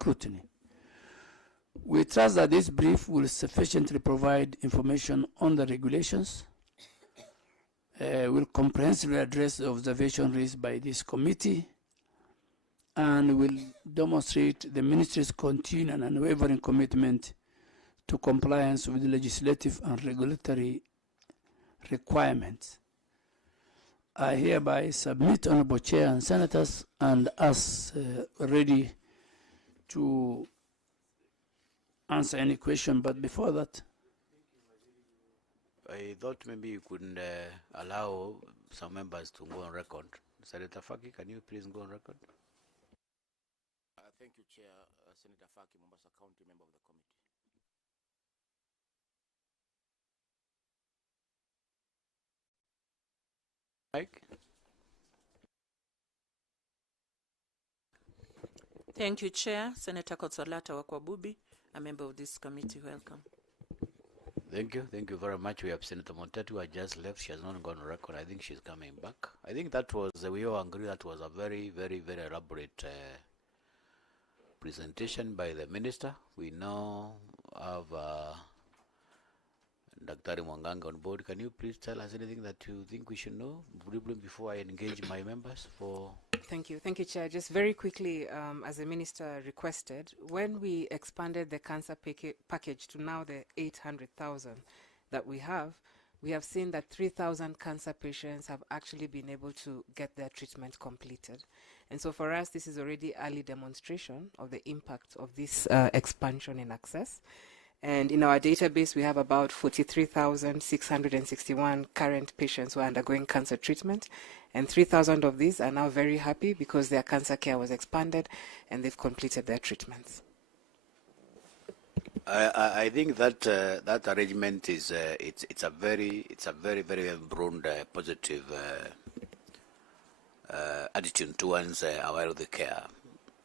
scrutiny. We trust that this brief will sufficiently provide information on the regulations, will comprehensively address the observation raised by this committee, and will demonstrate the ministry's continued and unwavering commitment to compliance with legislative and regulatory requirements. I hereby submit, Honorable Chair and Senators, and us ready to answer any question. But before that, I thought maybe you couldn't allow some members to go on record. Senator Faki, can you please go on record? Thank you, Chair. Senator Faki, Mombasa County, member of the committee. Mike? Thank you, Chair. Senator Kotsolata Wakwabubi, a member of this committee. Welcome. Thank you very much. We have Senator Montatu, who has just left. She has not gone on record. I think she's coming back. I think that was, we all agree that was a very, very, very elaborate presentation by the minister. We now have Dr. Mwanganga on board. Can you please tell us anything that you think we should know briefly before I engage my members for... Thank you, Chair. Just very quickly, as the minister requested, when we expanded the cancer package to now the 800,000 that we have seen that 3,000 cancer patients have actually been able to get their treatment completed. And so for us, this is already early demonstration of the impact of this expansion in access. And in our database, we have about 43,661 current patients who are undergoing cancer treatment. And 3,000 of these are now very happy because their cancer care was expanded and they've completed their treatments. I think that that arrangement is it's a very broad positive attitude towards our health care,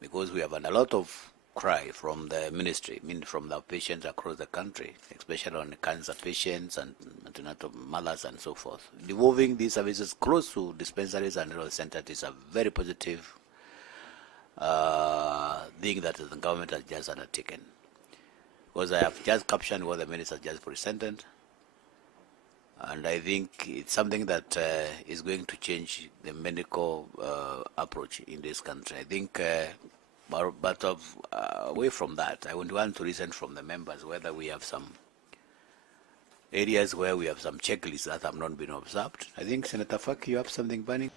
because we have a lot of cry from the ministry, from the patients across the country, especially on cancer patients and antenatal mothers and so forth. Devolving these services close to dispensaries and health centers is a very positive thing that the government has just undertaken. Because I have just captioned what the minister just presented, and I think it's something that is going to change the medical approach in this country. I think, but away from that, I would want to listen from the members whether we have some areas where we have some checklists that have not been observed. I think, Senator Faki, you have something burning?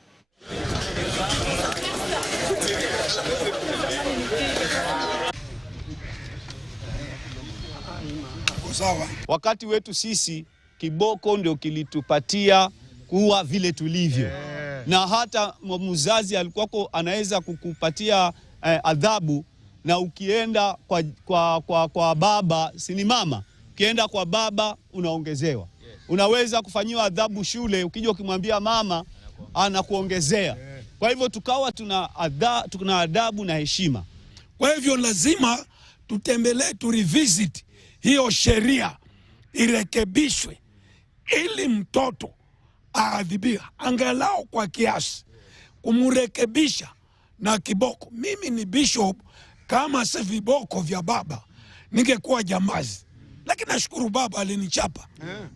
Wakati wetu sisi kiboko ndio kilitupatia kuwa vile tulivyo. Na hata mzazi alikuwako anaweza kukupatia adhabu, na ukienda kwa baba, si ni mama, ukienda kwa baba unaongezewa. Unaweza kufanyiwa adhabu shule, ukija ukimwambia mama anakuongezea. Kwa hivyo tukawa tuna adabu na heshima. Kwa hivyo lazima tutembelee, revisit hiyo sheria, irekebishwe ili mtoto aadhibiwe angalau kwa kiasi, kumrekebisha na kiboko. Mimi ni bishop, kama si viboko vya baba ningekuwa jambazi, lakini nashukuru baba alinichapa.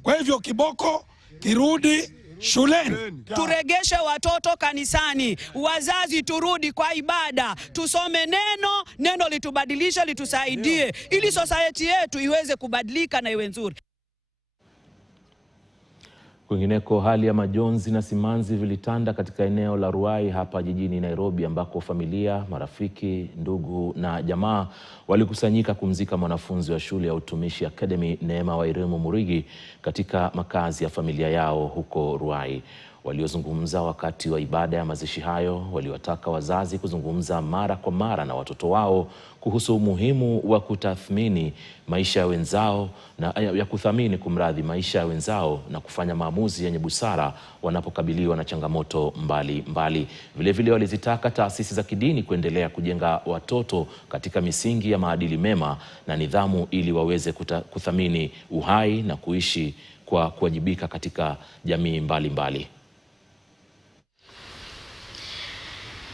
Kwa hivyo kiboko kirudi shuleni. Turegeshe watoto kanisani, wazazi turudi kwa ibada, tusome neno litubadilishe, litusaidie ili society yetu iweze kubadilika na iwe nzuri. Kwingineko, hali ya majonzi na simanzi vilitanda katika eneo la Ruai hapa jijini Nairobi, ambako familia, marafiki, ndugu na jamaa walikusanyika kumzika mwanafunzi wa shule ya utumishi Academy Neema Wairimu Murigi katika makazi ya familia yao huko Ruai. Waliozungumza wakati wa ibada ya mazishi hayo waliwataka wazazi kuzungumza mara kwa mara na watoto wao kuhusu umuhimu wa kutathmini maisha ya wenzao na maisha ya wenzao na kufanya maamuzi yenye busara wanapokabiliwa na changamoto mbalimbali. Vilevile walizitaka taasisi za kidini kuendelea kujenga watoto katika misingi ya maadili mema na nidhamu ili waweze kuthamini uhai na kuishi kwa kuwajibika katika jamii mbalimbali.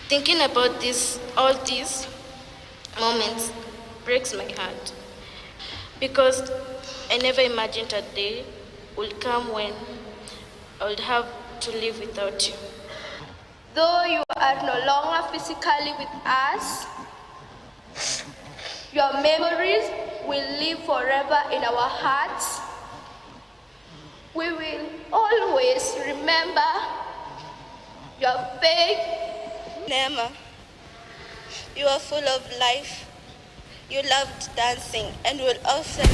Thinking about all this, moments breaks my heart, because I never imagined a day would come when I would have to live without you. Though you are no longer physically with us, your memories will live forever in our hearts. We will always remember your faith. Nema, you are full of life. You loved dancing and would often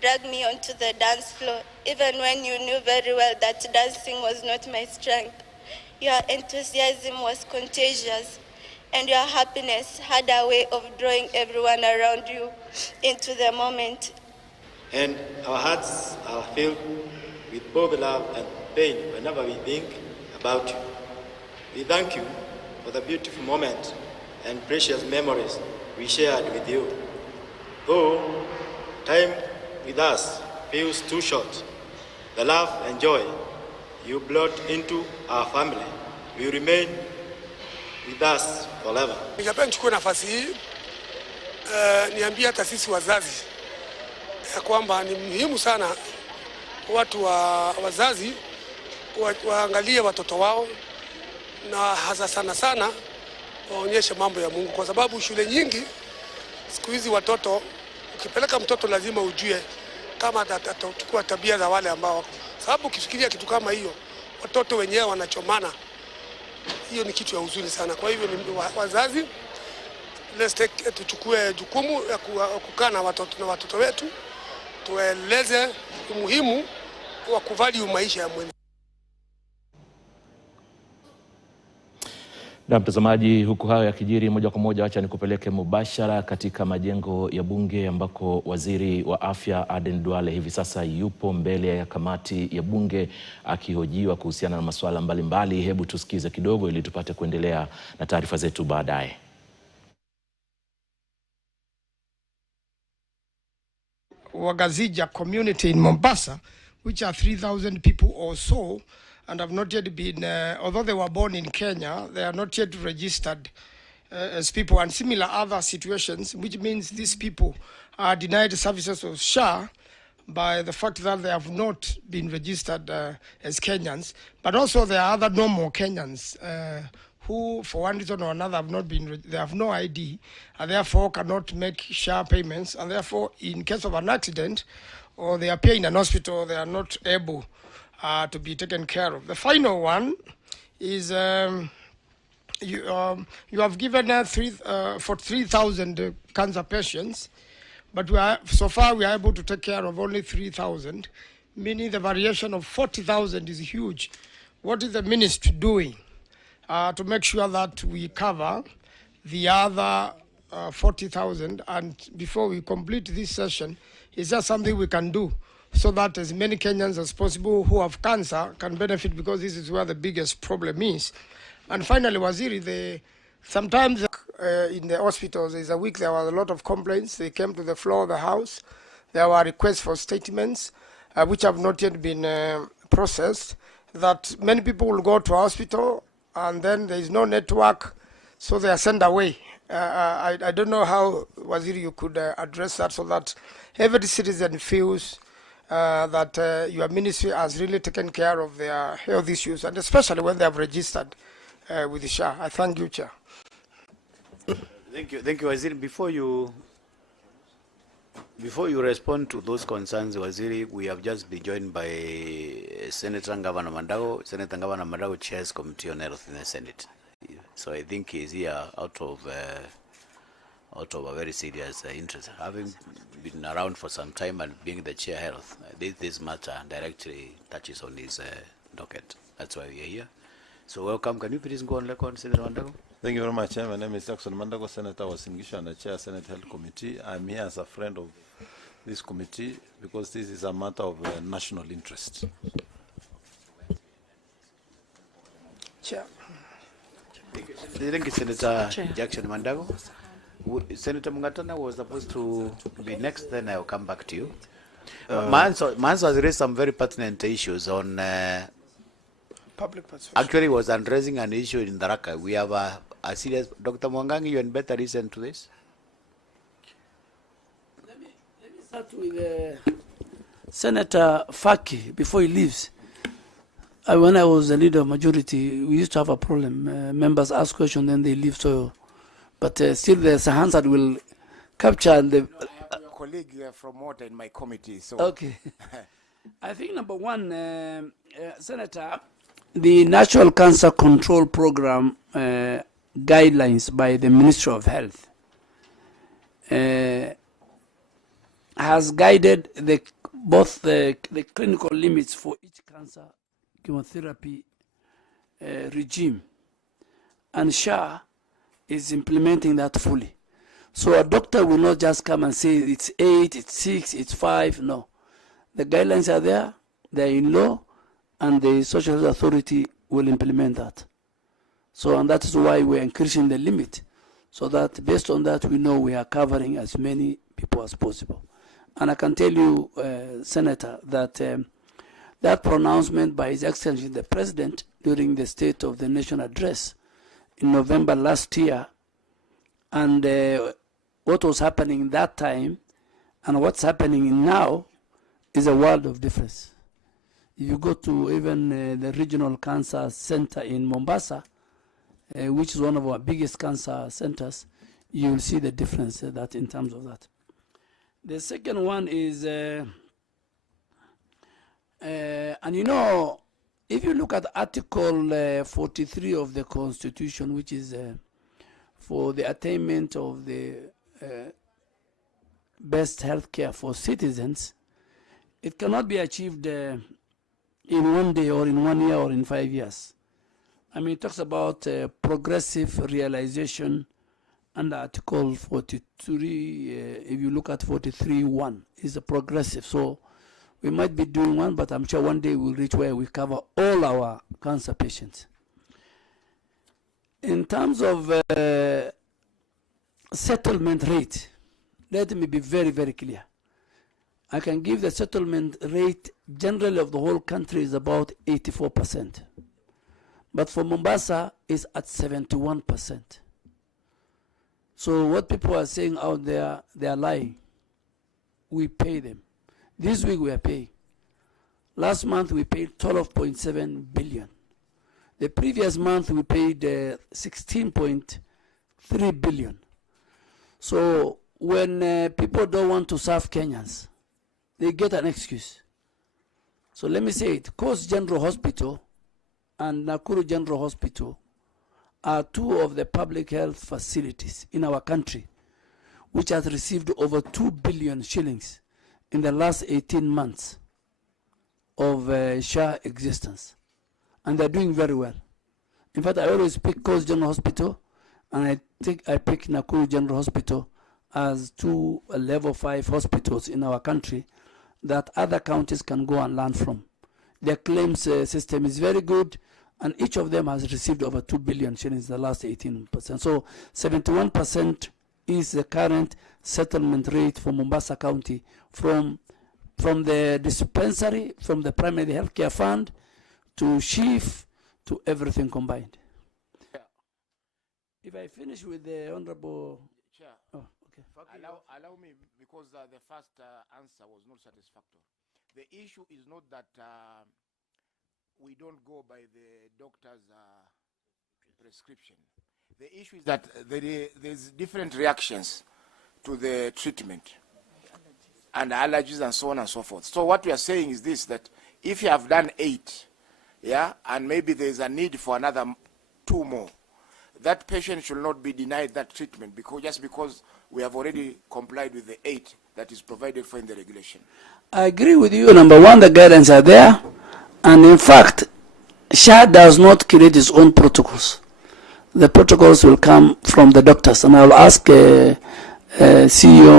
drag me onto the dance floor, even when you knew very well that dancing was not my strength. Your enthusiasm was contagious, and your happiness had a way of drawing everyone around you into the moment. And our hearts are filled with both love and pain whenever we think about you. We thank you for the beautiful moments and precious memories we shared with you. Though time with us feels too short, the love and joy you brought into our family will remain with us forever. Ningependa nichukue nafasi hii niambie hata sisi wazazi ya kwamba ni muhimu sana watu wazazi waangalie watoto wao, na hasa sana waonyeshe mambo ya Mungu, kwa sababu shule nyingi siku hizi watoto, ukipeleka mtoto lazima ujue kama atachukua tabia za wale ambao, sababu ukifikiria kitu kama hiyo watoto wenyewe wanachomana, hiyo ni kitu ya huzuni sana. Kwa hivyo wazazi, tuchukue jukumu ya kukaa na watoto wetu, tueleze umuhimu wa kuvalue maisha ya mwenzi. Na mtazamaji, huku hayo yakijiri moja kwa moja, acha nikupeleke mubashara katika majengo ya bunge ambako waziri wa afya Aden Duale hivi sasa yupo mbele ya kamati ya bunge akihojiwa kuhusiana na masuala mbalimbali. Hebu tusikize kidogo ili tupate kuendelea na taarifa zetu baadaye. Wagazija community in Mombasa, which are 3,000 people or so, and have not yet been, although they were born in Kenya, they are not yet registered as people, and similar other situations, which means these people are denied services of SHA by the fact that they have not been registered as Kenyans, but also there are other normal Kenyans who, for one reason or another, have not been, they have no ID, and therefore cannot make SHA payments, and therefore, in case of an accident, or they appear in an hospital, they are not able to be taken care of. The final one is you have given for 3,000 cancer patients, but so far we are able to take care of only 3,000, meaning the variation of 40,000 is huge. What is the ministry doing to make sure that we cover the other 40,000? And before we complete this session, is there something we can do so that as many Kenyans as possible who have cancer can benefit, because this is where the biggest problem is? And finally, Waziri, sometimes in the hospitals, there's a week there was a lot of complaints. They came to the floor of the House. There were requests for statements which have not yet been processed, that many people will go to a hospital and then there is no network, so they are sent away. I don't know how, Waziri, you could address that so that every citizen feels that your ministry has really taken care of their health issues, and especially when they have registered with the SHA. I thank you, Chair. Thank you, Waziri. Before you respond to those concerns, Waziri, we have just been joined by Senator Governor Mandago. Senator Governor Mandago chairs Committee on Health in the Senate, so I think he's here out of a very serious interest, having been around for some time and being the chair health. This matter directly touches on his docket. That's why we are here. So welcome. Can you please go on record, Senator Mandago? Thank you very much. My name is Jackson Mandago, Senator Uasin Gishu, and I chair Senate Health Committee. I'm here as a friend of this committee because this is a matter of national interest. Chair. Thank you, Senator Jackson Mandago. Senator Mungatana was supposed to be next, then I'll come back to you. Manso has raised some very pertinent issues on public participation. Actually was raising an issue in Daraka. We have a serious, Dr. Mwangangi, you had better listen to this. Let me start with Senator Faki before he leaves. When I was the leader of majority, we used to have a problem. Members ask questions, then they leave. So, but still, there's a hands that will capture the. No, I have your colleague from water in my committee. So Okay. I think number one, Senator, the National Cancer Control Program guidelines by the Ministry of Health has guided both the clinical limits for each cancer chemotherapy regime, and SHA is implementing that fully. So a doctor will not just come and say it's 8, it's 6, it's 5. No, the guidelines are there, they're in law, and the Social Health Authority will implement that. So, and that is why we're increasing the limit, so that based on that we know we are covering as many people as possible. And I can tell you, Senator, that that pronouncement by His Excellency the President during the State of the Nation address in November last year, and what was happening that time and what's happening now is a world of difference. If you go to even the Regional Cancer Center in Mombasa, which is one of our biggest cancer centers, you will see the difference that in terms of that. The second one is, and you know, if you look at Article 43 of the Constitution, which is for the attainment of the best health care for citizens, it cannot be achieved in one day or in 1 year or in 5 years. I mean, it talks about progressive realization under Article 43. If you look at 43.1, is a progressive. So we might be doing one, but I'm sure one day we'll reach where we cover all our cancer patients. In terms of settlement rate, let me be very, very clear. I can give the settlement rate generally of the whole country is about 84%. But for Mombasa is at 71%. So what people are saying out there, they are lying. We pay them. This week we are paying. Last month we paid 12.7 billion. The previous month we paid 16.3 billion. So when people don't want to serve Kenyans, they get an excuse. So let me say it, Coast General Hospital and Nakuru General Hospital are two of the public health facilities in our country which has received over 2 billion shillings in the last 18 months of SHA existence. And they're doing very well. In fact, I always pick Coast General Hospital, and I pick Nakuru General Hospital as two level 5 hospitals in our country that other counties can go and learn from. Their claims system is very good, and each of them has received over 2 billion shillings in the last 18%. So 71% is the current settlement rate for Mombasa County from the dispensary, from the primary healthcare fund to SHIF to everything combined. Yeah. If I finish with the Honorable Chair, oh, okay. allow me, because the first answer was not satisfactory. The issue is not that we don't go by the doctor's prescription. The issue is that there's different reactions to the treatment and allergies and so on and so forth. So what we are saying is this, that if you have done 8, yeah, and maybe there's a need for another 2 more, that patient should not be denied that treatment just because we have already complied with the 8 that is provided for in the regulation. I agree with you. Number one, the guidelines are there. And in fact, SHA does not create its own protocols. The protocols will come from the doctors. And I'll ask CEO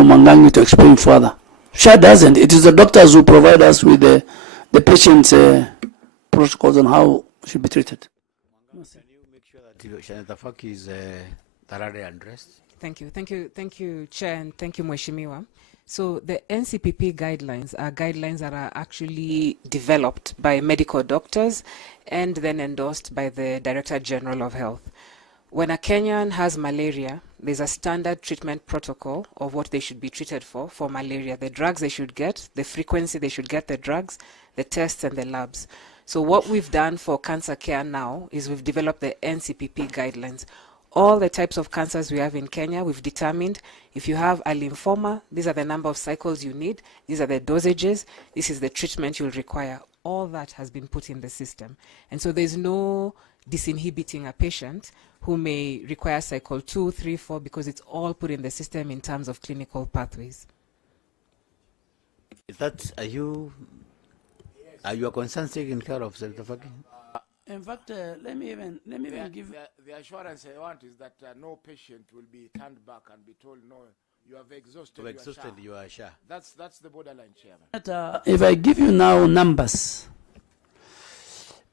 Mangangi to explain further. SHA doesn't. It is the doctors who provide us with the patient's protocols on how it should be treated. Can you make sure that Senator Faki is thoroughly addressed? Thank you, Chair, and thank you, Mheshimiwa. So the NCPP guidelines are guidelines that are actually developed by medical doctors and then endorsed by the Director General of Health. When a Kenyan has malaria, there's a standard treatment protocol of what they should be treated for malaria, the drugs they should get, the frequency they should get the drugs, the tests and the labs. So what we've done for cancer care now is we've developed the NCPP guidelines. All the types of cancers we have in Kenya, we've determined if you have a lymphoma, these are the number of cycles you need, these are the dosages, this is the treatment you'll require. All that has been put in the system. And so there's no disinhibiting a patient who may require cycle 2, 3, 4, because it's all put in the system in terms of clinical pathways. Is that, are your concerns taken care of, Senator Faki? In fact, let me even give the assurance I want is that no patient will be turned back and be told, no, you have exhausted, your share. That's the borderline, Chairman. But, if I give you now numbers,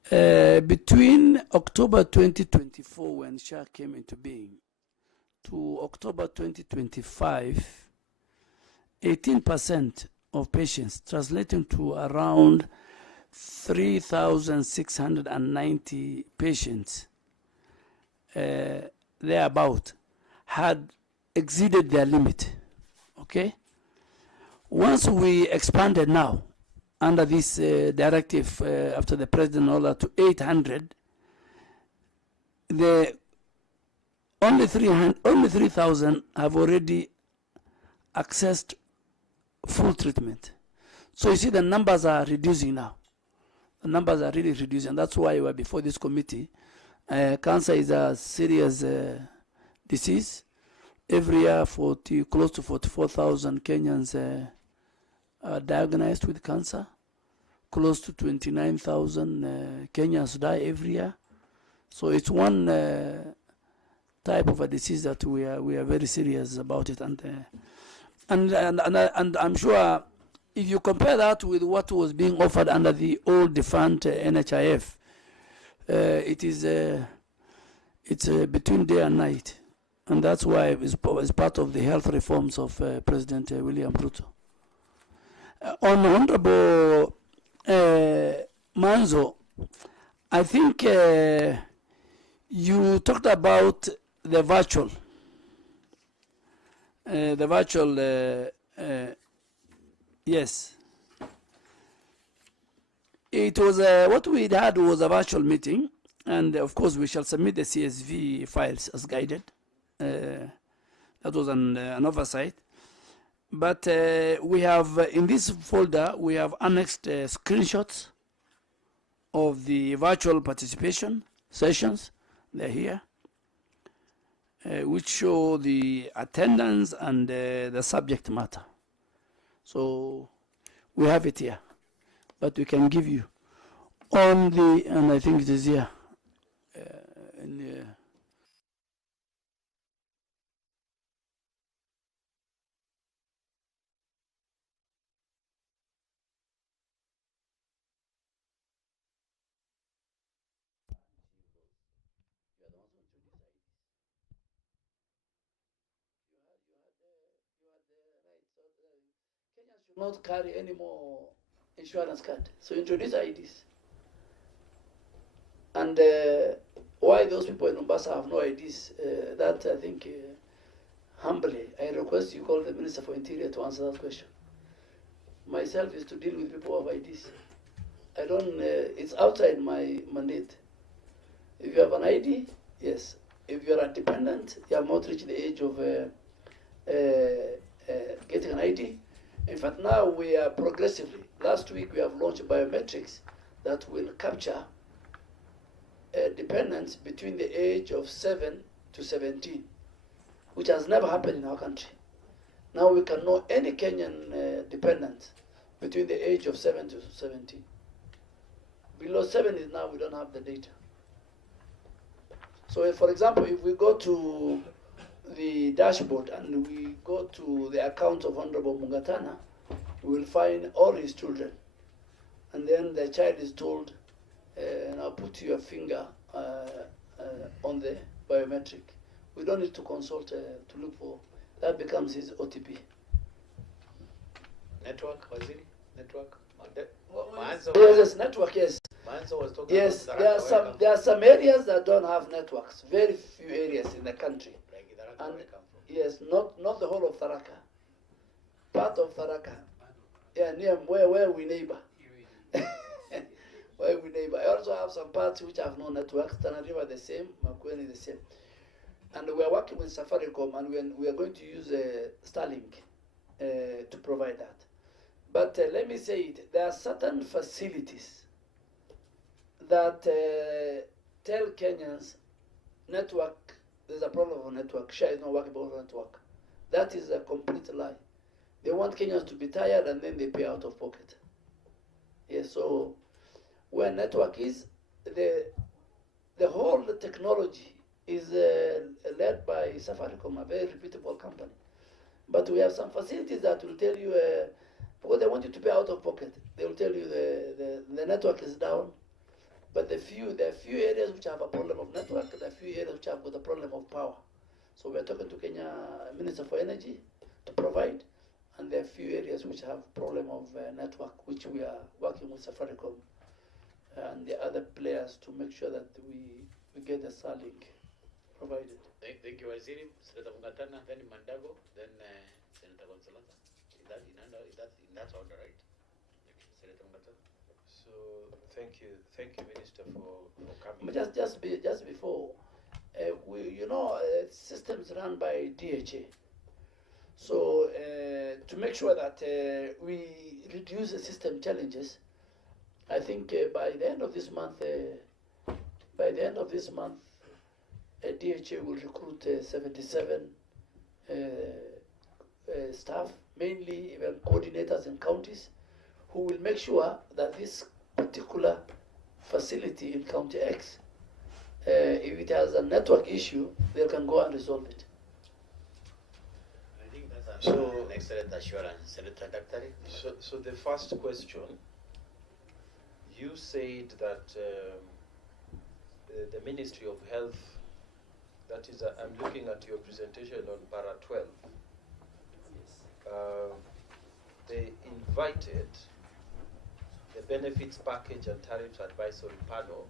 between October 2024, when SHA came into being, to October 2025, 18% of patients, translating to around 3,690 patients, thereabout, had exceeded their limit. Okay? Once we expanded now, under this directive after the president order to 800, only 3,000 have already accessed full treatment. So you see the numbers are reducing now. The numbers are really reducing. That's why we're before this committee. Cancer is a serious disease. Every year, close to 44,000 Kenyans are diagnosed with cancer. Close to 29,000 Kenyans die every year. So it's one type of a disease that we are very serious about it, and I'm sure if you compare that with what was being offered under the old defunct NHIF, it's between day and night, and that's why it's part of the health reforms of President William Ruto. On Honorable Manzo, I think you talked about the virtual. Yes. It was what we had was a virtual meeting, and of course we shall submit the CSV files as guided. That was an oversight. But we have, in this folder, we have annexed screenshots of the virtual participation sessions. They're here, which show the attendance and the subject matter. So we have it here, but we can give you on the, and I think it is here, in the, not carry any more insurance card. So introduce IDs. And why those people in Mombasa have no IDs, that I think, humbly, I request you call the Minister for Interior to answer that question. Myself is to deal with people who have IDs. I don't, it's outside my mandate. If you have an ID, yes. If you're a dependent, you have not reached the age of getting an ID. In fact, now we are progressively, last week we have launched biometrics that will capture dependents between the age of 7 to 17, which has never happened in our country. Now we can know any Kenyan dependent between the age of 7 to 17. Below 7 is now we don't have the data. So if, for example, if we go to the dashboard and we go to the account of Honorable Mungatana, we will find all his children. And then the child is told, now put your finger on the biometric. We don't need to consult to look for, that becomes his OTP. Network, Waziri? Network? Yes, network, yes. Was talking yes, about there are some areas that don't have networks, very few areas in the country. And yes, not the whole of Tharaka. Part of Tharaka. Yeah, near where we neighbor. Where we neighbor. I also have some parts which have no networks. Tana River the same, Makueni the same. And we are working with Safaricom, and we are going to use Starlink to provide that. But let me say it, there are certain facilities that tell Kenyans network, there's a problem of network, share is not working on network. That is a complete lie. They want Kenyans to be tired and then they pay out of pocket. Yes, so where network is, the whole technology is led by Safaricom, a very reputable company. But we have some facilities that will tell you, because they want you to pay out of pocket, they will tell you the network is down. But there are few areas which have a problem of network, there are few areas which have got a problem of power. So we are talking to Kenya Minister for Energy to provide, and there are few areas which have problem of network, which we are working with Safaricom and the other players to make sure that we get the Starlink provided. Thank you, Waziri. Senator Mungatana, then Mandago, then Senator Gonzalez. In that order, right? Senator Mungatana. So thank you, Minister, for coming. But just before, systems run by DHA. So to make sure that we reduce the system challenges, I think by the end of this month, DHA will recruit 77 staff, mainly even coordinators in counties, who will make sure that this particular facility in County X, if it has a network issue, they can go and resolve it. I think that's an excellent assurance, Senator Daktari. So the first question, you said that the Ministry of Health, that is, I'm looking at your presentation on para 12, they invited the benefits package and tariffs advisory panel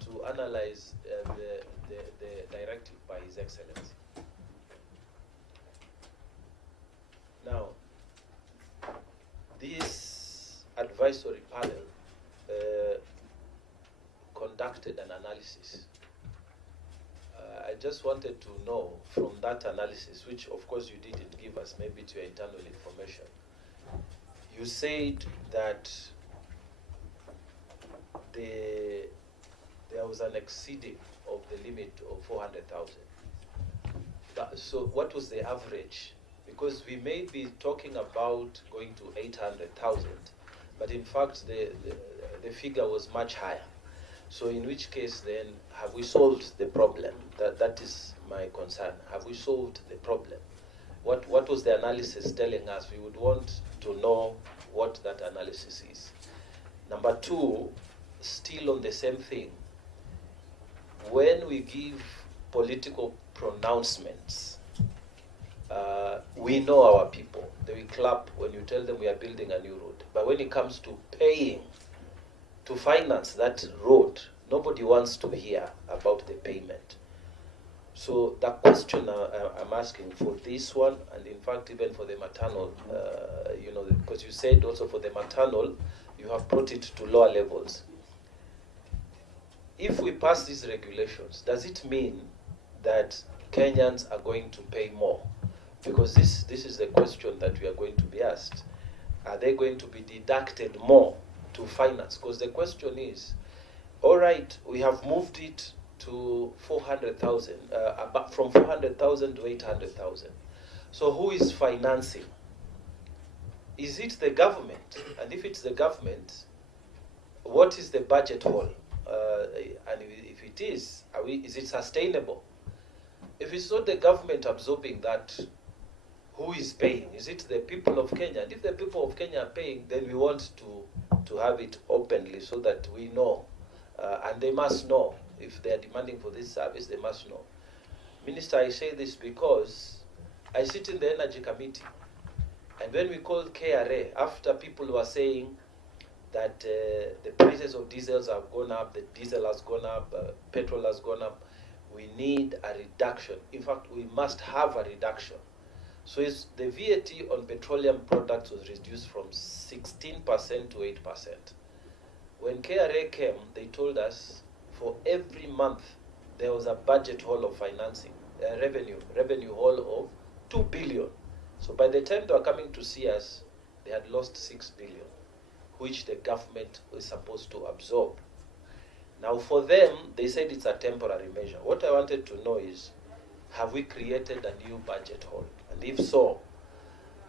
to analyze the directive by His Excellency. Now, this advisory panel conducted an analysis. I just wanted to know from that analysis, which of course you didn't give us, maybe to your internal information. You said that there was an exceeding of the limit of 400,000. So what was the average? Because we may be talking about going to 800,000, but in fact the figure was much higher. So in which case then, have we solved the problem? That is my concern. Have we solved the problem? What was the analysis telling us? We would want to know what that analysis is. Number two, still on the same thing, when we give political pronouncements, we know our people. They will clap when you tell them we are building a new road. But when it comes to paying to finance that road, nobody wants to hear about the payment. So the question I'm asking for this one, and in fact even for the maternal, because you said also for the maternal, you have brought it to lower levels. If we pass these regulations, does it mean that Kenyans are going to pay more? Because this is the question that we are going to be asked. Are they going to be deducted more to finance? Because the question is, all right, we have moved it to 400,000, from 400,000 to 800,000. So who is financing? Is it the government? And if it's the government, what is the budget hole? And if it is it sustainable? If it's not the government absorbing that, who is paying? Is it the people of Kenya? And if the people of Kenya are paying, then we want to have it openly so that we know. And they must know. If they are demanding for this service, they must know. Minister, I say this because I sit in the Energy Committee. And when we called KRA, after people were saying that the prices of diesels have gone up, the diesel has gone up, petrol has gone up, we need a reduction. In fact, we must have a reduction. So the VAT on petroleum products was reduced from 16% to 8%. When KRA came, they told us for every month there was a budget hole of financing, revenue hole of 2 billion. So by the time they were coming to see us, they had lost 6 billion, which the government was supposed to absorb. Now for them, they said it's a temporary measure. What I wanted to know is, have we created a new budget hole? And if so,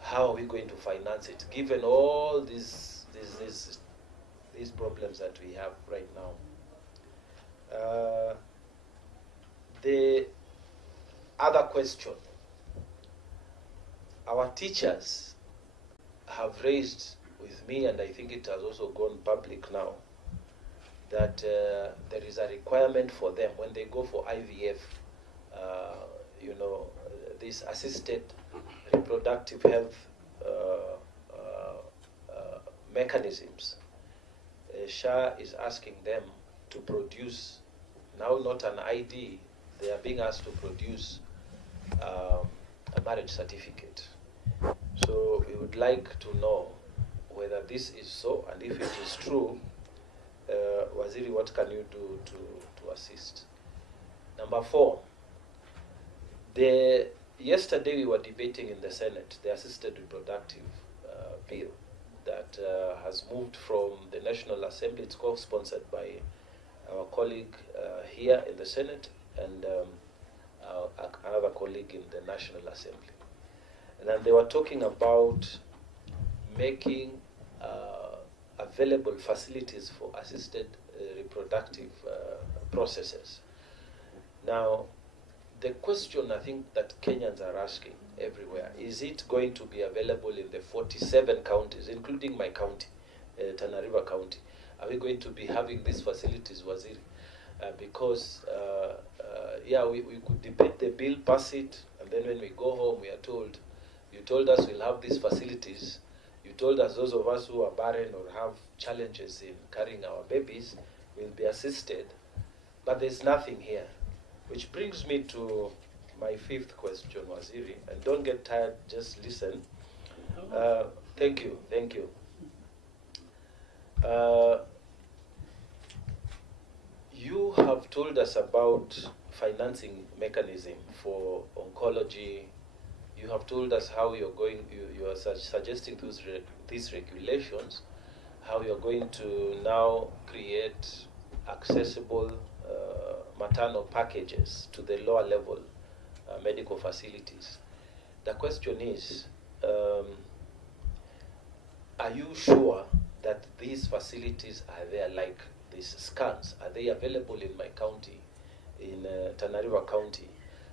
how are we going to finance it, given all these problems that we have right now? The other question, our teachers have raised with me, and I think it has also gone public now, that there is a requirement for them when they go for IVF, these assisted reproductive health mechanisms. SHA is asking them to produce, now not an ID, they are being asked to produce a marriage certificate. So we would like to know whether this is so, and if it is true, Waziri, what can you do to assist? Number 4, yesterday we were debating in the Senate the assisted reproductive bill that has moved from the National Assembly. It's co-sponsored by our colleague here in the Senate and another colleague in the National Assembly. And then they were talking about making available facilities for assisted reproductive processes. Now, the question I think that Kenyans are asking everywhere, is it going to be available in the 47 counties, including my county, Tana River County? Are we going to be having these facilities, Waziri? Because we could debate the bill, pass it, and then when we go home, we are told, you told us we'll have these facilities. You told us those of us who are barren or have challenges in carrying our babies will be assisted, but there's nothing here. Which brings me to my 5th question, Waziri, and don't get tired, just listen. Thank you. You have told us about financing mechanism for oncology. You have told us how you are suggesting these regulations, how you're going to now create accessible maternal packages to the lower level medical facilities. The question is, are you sure that these facilities are there, like these scans? Are they available in my county, in Tana River County?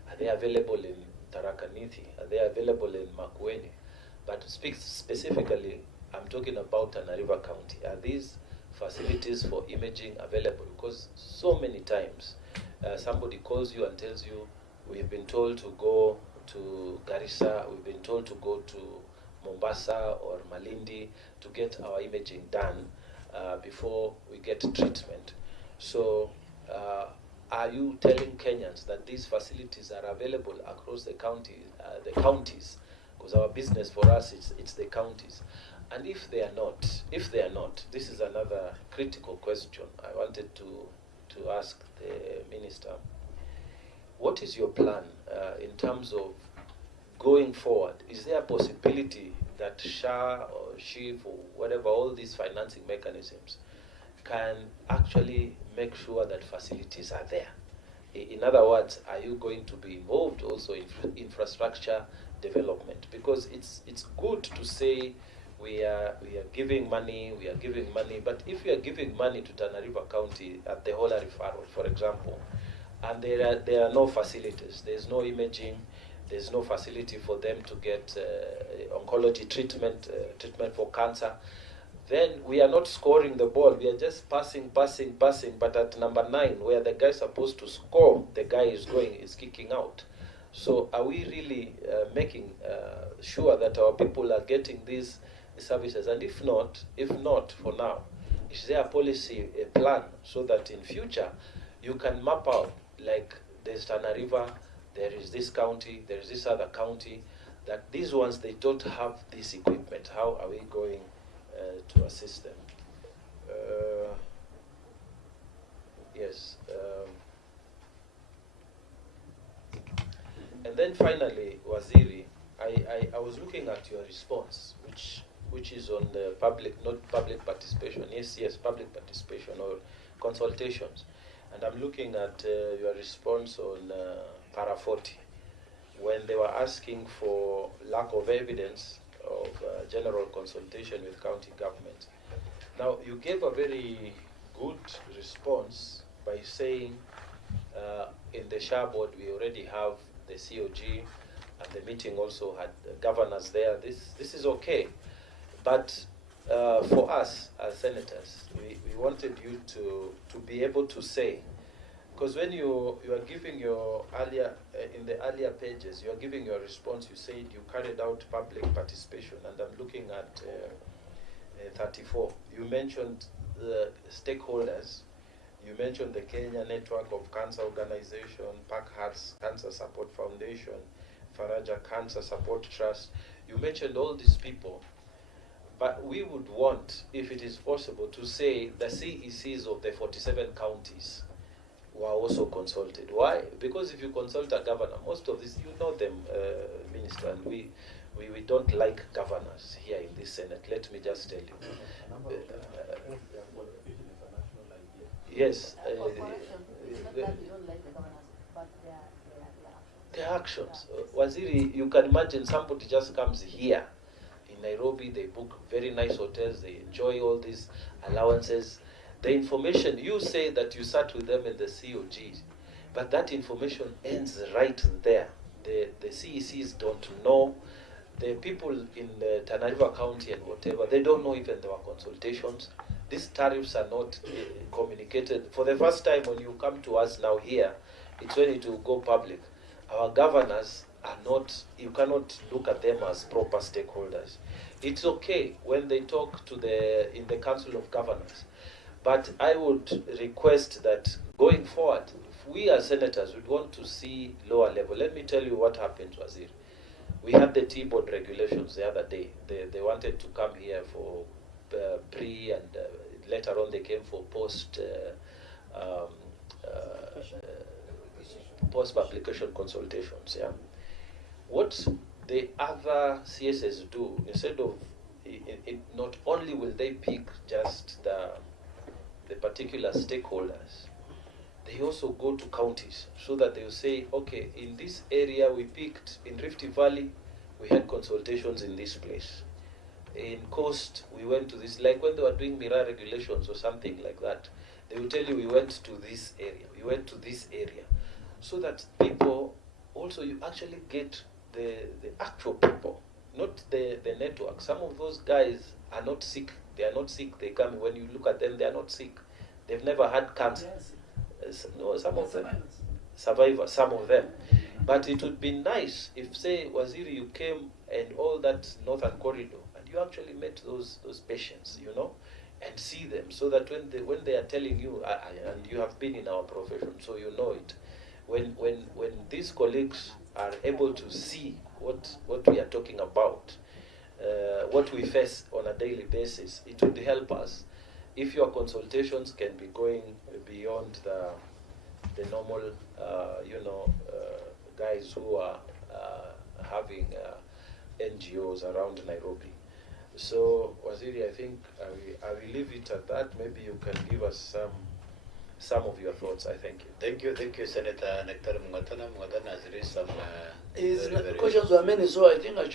Are they available in Tharaka Nithi? Are they available in Makueni? But specifically, I'm talking about Tana River County. Are these facilities for imaging available? Because so many times somebody calls you and tells you, we've been told to go to Garissa, we've been told to go to Mombasa or Malindi to get our imaging done before we get treatment. So are you telling Kenyans that these facilities are available across the counties? Because our business for us, it's the counties. And if they are not, this is another critical question I wanted to ask the minister. What is your plan in terms of going forward? Is there a possibility that SHA or SHIF or whatever, all these financing mechanisms, can actually make sure that facilities are there? In other words, are you going to be involved also in infrastructure development? Because it's good to say we are giving money, but if we are giving money to Tana River County at the Hola referral, for example, and there are no facilities, there's no imaging, there's no facility for them to get oncology treatment for cancer, then we are not scoring the ball. We are just passing, but at number 9, where the guy is supposed to score, the guy is kicking out. So are we really making sure that our people are getting these services? And if not for now, is there a policy, a plan, so that in future you can map out, like there's Tana River, there is this county, there is this other county, that these ones, they don't have this equipment. How are we going to assist them? Yes. And then finally, Waziri, I was looking at your response, which is on the public, not public participation. Yes, public participation or consultations. And I'm looking at your response on para 40, when they were asking for lack of evidence of general consultation with county government. Now, you gave a very good response by saying in the SHA board we already have the COG, and the meeting also had governors there. This is okay. But for us as senators, we wanted you to be able to say, because when you are giving your earlier, in the earlier pages, you are giving your response, you said you carried out public participation, and I'm looking at 34. You mentioned the stakeholders. You mentioned the Kenya Network of Cancer Organization, Park Hearts Cancer Support Foundation, Faraja Cancer Support Trust. You mentioned all these people. But we would want, if it is possible, to say the CECs of the 47 counties were also consulted. Why? Because if you consult a governor, most of this, you know them, Minister, and we don't like governors here in this Senate. Let me just tell you. Yes. Their actions. Waziri, you can imagine somebody just comes here in Nairobi, they book very nice hotels, they enjoy all these allowances. The information, you say that you sat with them in the COG, but that information ends right there. The CECs don't know. The people in the Tana River County and whatever, they don't know even there were consultations. These tariffs are not communicated. For the first time, when you come to us now here, it's when it will go public. Our governors are not, you cannot look at them as proper stakeholders. It's okay when they talk in the Council of Governors, but I would request that going forward, if we as senators would want to see lower level. Let me tell you what happened, Wazir. We had the T-board regulations the other day. They wanted to come here for pre, and later on they came for post publication consultations. Yeah. What the other CSS do, instead of not only will they pick just the particular stakeholders, they also go to counties so that they will say, okay, in this area we picked, in Rift Valley, we had consultations in this place. In Coast, we went to this, like when they were doing MIRA regulations or something like that, they will tell you we went to this area, we went to this area. So that people, also you actually get the actual people, not the network. Some of those guys are not sick. They are not sick. They come, when you look at them, they are not sick. They've never had cancer. No, some of them. Survivors, some of them. But it would be nice if, say, Waziri, you came and all that northern corridor, and you actually met those patients, you know, and see them, so that when they are telling you, and you have been in our profession, so you know it, when these colleagues are able to see what we are talking about, what we face on a daily basis, it would help us. If your consultations can be going beyond the normal, guys who are having NGOs around Nairobi. So, Waziri, I think I will leave it at that. Maybe you can give us some of your thoughts. I thank you. Thank you, Senator Nectar Mungatana. Mungatana has raised some the questions were many, so I think I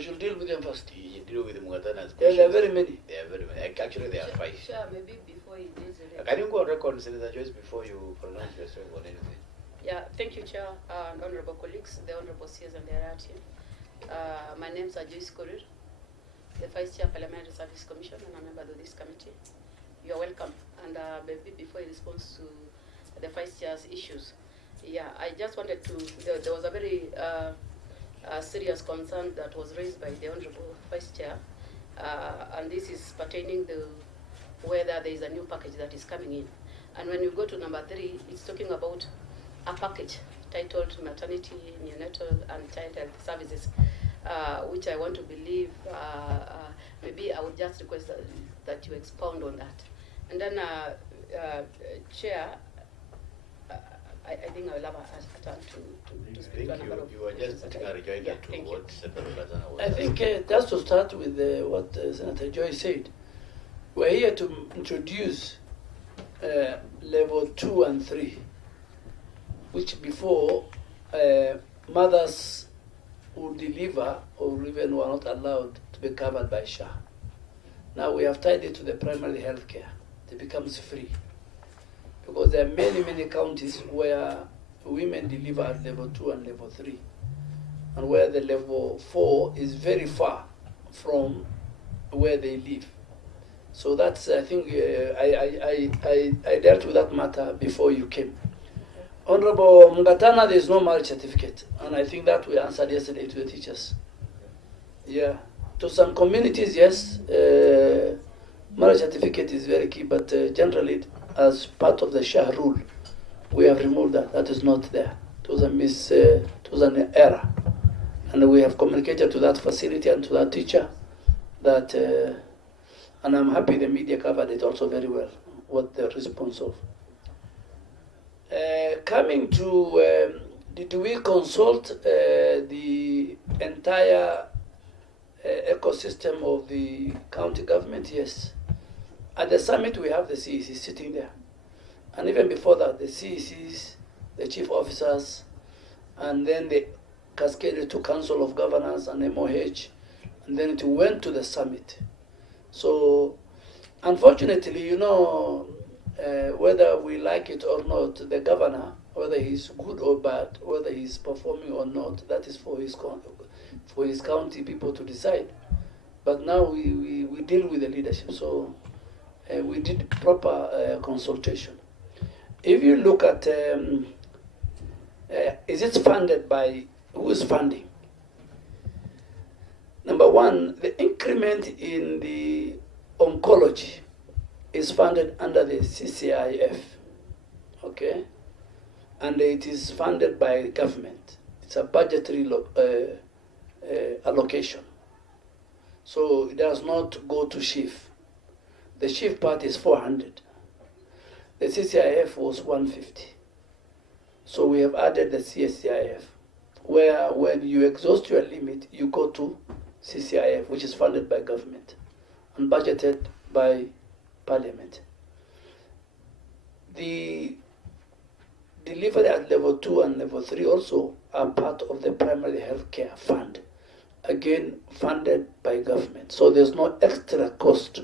should deal with them first. You deal with Mungatana's questions. Yeah, there are very many. There are very many. Actually, there are 5. Sure, maybe before you deals with it. Can you go on record, Senator Joyce, before you pronounce yourself on anything? Yeah, thank you, Chair, and honorable colleagues, the honorable CS and the RRT. My name is Joyce Korir, the Vice Chair Parliamentary Service Commission, and a member of this committee. You are welcome. And maybe before he responds to the Vice Chair's issues, yeah, I just wanted to, there was a very serious concern that was raised by the honorable Vice Chair, and this is pertaining to whether there is a new package that is coming in. And when you go to number 3, it's talking about a package titled Maternity, Neonatal and Child Health Services, which I want to believe, maybe I would just request that you expound on that. And then, Chair, I think I will have a turn to speak to a number of you were just putting a rejoinder yeah, to thank what you. Senator Lazana was I think just to start with what Senator Joy said, we're here to introduce level 2 and 3, which before mothers who deliver or even were not allowed to be covered by SHA. Now we have tied it to the primary health care. It becomes free. Because there are many counties where women deliver at level 2 and level 3, and where the level 4 is very far from where they live. So that's, I think, I dealt with that matter before you came. Honorable Mungatana, there is no marriage certificate, and I think that we answered yesterday to the teachers. Yeah, to some communities, yes, marriage certificate is very key, but generally, as part of the SHA rule, we have removed that. That is not there. It was it was an error, and we have communicated to that facility and to that teacher that, and I'm happy the media covered it also very well. What the response of. Coming to, did we consult the entire ecosystem of the county government? Yes. At the summit, we have the CECs sitting there. And even before that, the CECs, the chief officers, and then they cascaded to Council of Governors and MOH, and then it went to the summit. So, unfortunately, you know, whether we like it or not, the governor, whether he's good or bad, whether he's performing or not, that is for his county people to decide. But now we deal with the leadership, so we did proper consultation. If you look at, is it funded by, who is funding? Number one, the increment in the oncology is funded under the CCIF, okay? And it is funded by government. It's a budgetary allocation. So it does not go to SHIF. The SHIF part is 400. The CCIF was 150. So we have added the CSCIF, where when you exhaust your limit, you go to CCIF, which is funded by government and budgeted by Parliament. The delivery at level 2 and level 3 also are part of the primary health care fund, again funded by government. So there's no extra cost.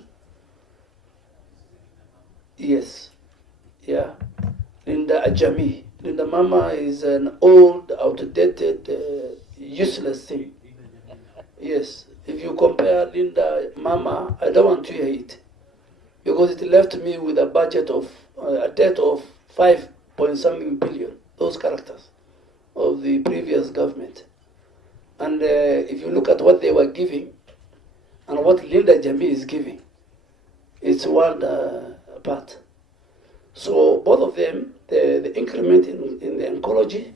Yes, yeah. Linda Ajami. Linda Mama is an old, outdated, useless thing. Yes, if you compare Linda Mama, I don't want to hear it, because it left me with a budget of, a debt of 5.something billion, those characters of the previous government. And if you look at what they were giving and what Linda Jami is giving, it's world apart. So both of them, the increment in the oncology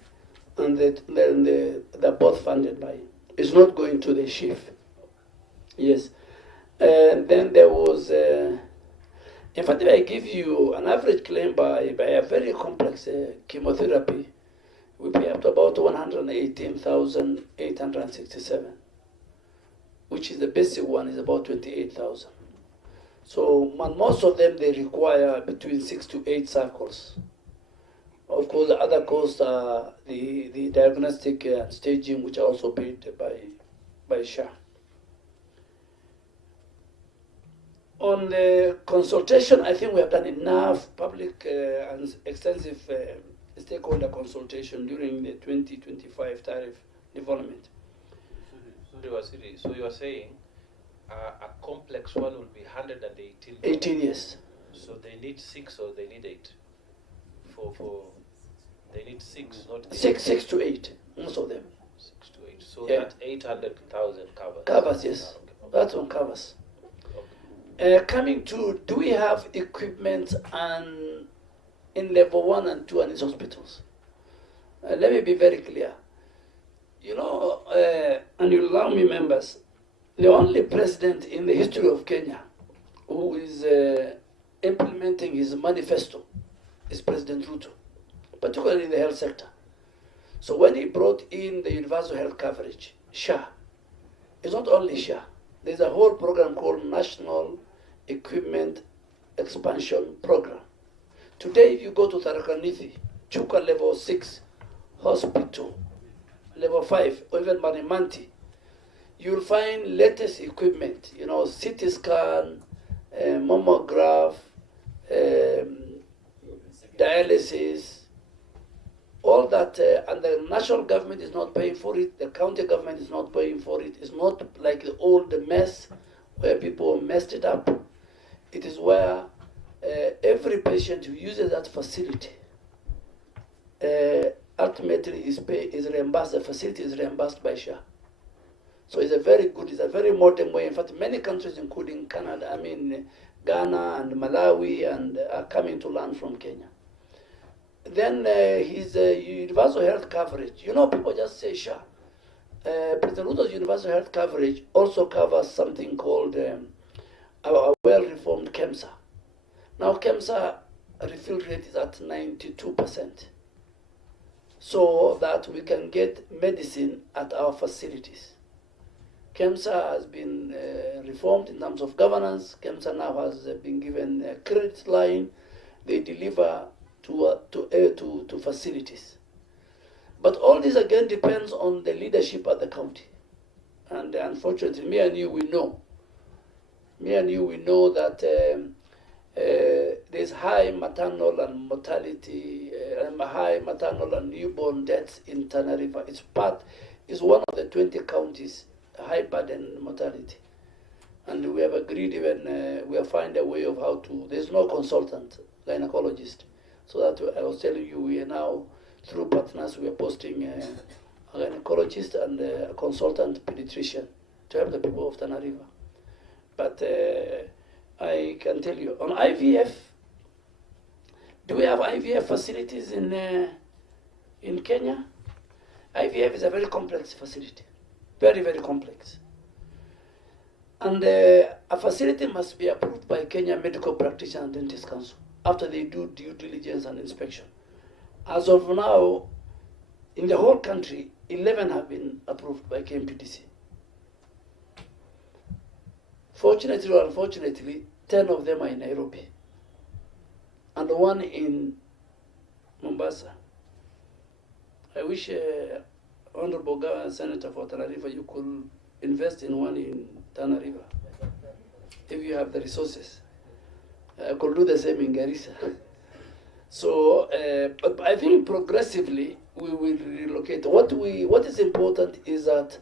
and they're both funded by, it's not going to the SHIF. Yes. And then there was, in fact, if I give you an average claim by a very complex chemotherapy, we pay up to about 118,867, which is the basic one is about 28,000. So most of them, they require between 6 to 8 cycles. Of course, the other costs are the diagnostic and staging, which are also paid by SHA. On the consultation, I think we have done enough public and extensive stakeholder consultation during the 2025 tariff development. Sorry, Wasiri, so you are saying a complex one will be 118? 18 years. So they need 6 or they need 8? They need 6, not 8? 6 to 8, most of them. 6 to 8. So Yeah. that 800,000 covers? Covers, yes. That one covers. Coming to, do we have equipment and in level 1 and 2 and these hospitals? Let me be very clear. You know, and you allow me, members, the only president in the history of Kenya who is implementing his manifesto is President Ruto, particularly in the health sector. So when he brought in the universal health coverage, SHA, it's not only SHA. There's a whole program called National Equipment Expansion Program. Today, if you go to Tharaka-Nithi, Chuka level 6 hospital, level 5, or even Manimanti, you'll find latest equipment, you know, CT scan, mammograph, dialysis, all that, and the national government is not paying for it, the county government is not paying for it. It's not like the old mess where people messed it up. It is where every patient who uses that facility ultimately is reimbursed, the facility is reimbursed by SHA. So it's a very modern way. In fact, many countries, including Canada, Ghana and Malawi, and are coming to learn from Kenya. Then his universal health coverage. You know, people just say SHA. President Ruto's universal health coverage also covers something called our well-reformed KEMSA. Now, KEMSA refill rate is at 92%, so that we can get medicine at our facilities. KEMSA has been reformed in terms of governance. KEMSA now has been given a credit line. They deliver to facilities. But all this again depends on the leadership at the county. And unfortunately, me and you, we know that there's high maternal and mortality, high maternal and newborn deaths in Tana River. It's one of the 20 counties, high burden mortality. And we have agreed even, we have found a way of how to, there's no consultant, gynecologist. So that I was telling you, we are now, through partners, we are posting a gynecologist and a consultant pediatrician to help the people of Tana River. But I can tell you, on IVF, do we have IVF facilities in Kenya? IVF is a very complex facility, very, very complex. And a facility must be approved by Kenya Medical Practitioner and Dentist Council after they do due diligence and inspection. As of now, in the whole country, 11 have been approved by KMPDC. Fortunately or unfortunately, 10 of them are in Nairobi, and one in Mombasa. I wish Honorable Senator for Tana River, you could invest in one in Tana River, if you have the resources. I could do the same in Garissa. So, but I think progressively we will relocate. What is important is that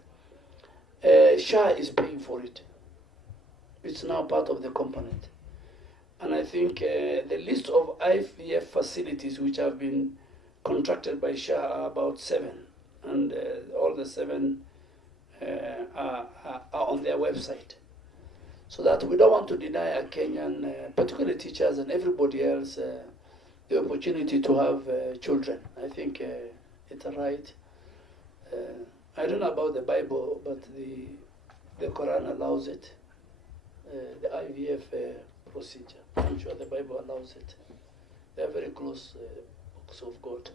SHA is paying for it. It's now part of the component. And I think the list of IVF facilities which have been contracted by SHA are about 7. And all the 7 are on their website. So that we don't want to deny a Kenyan, particularly teachers and everybody else, the opportunity to have children. I think it's a right. I don't know about the Bible, but the Quran allows it. The IVF procedure, I'm sure the Bible allows it. They are very close books of God.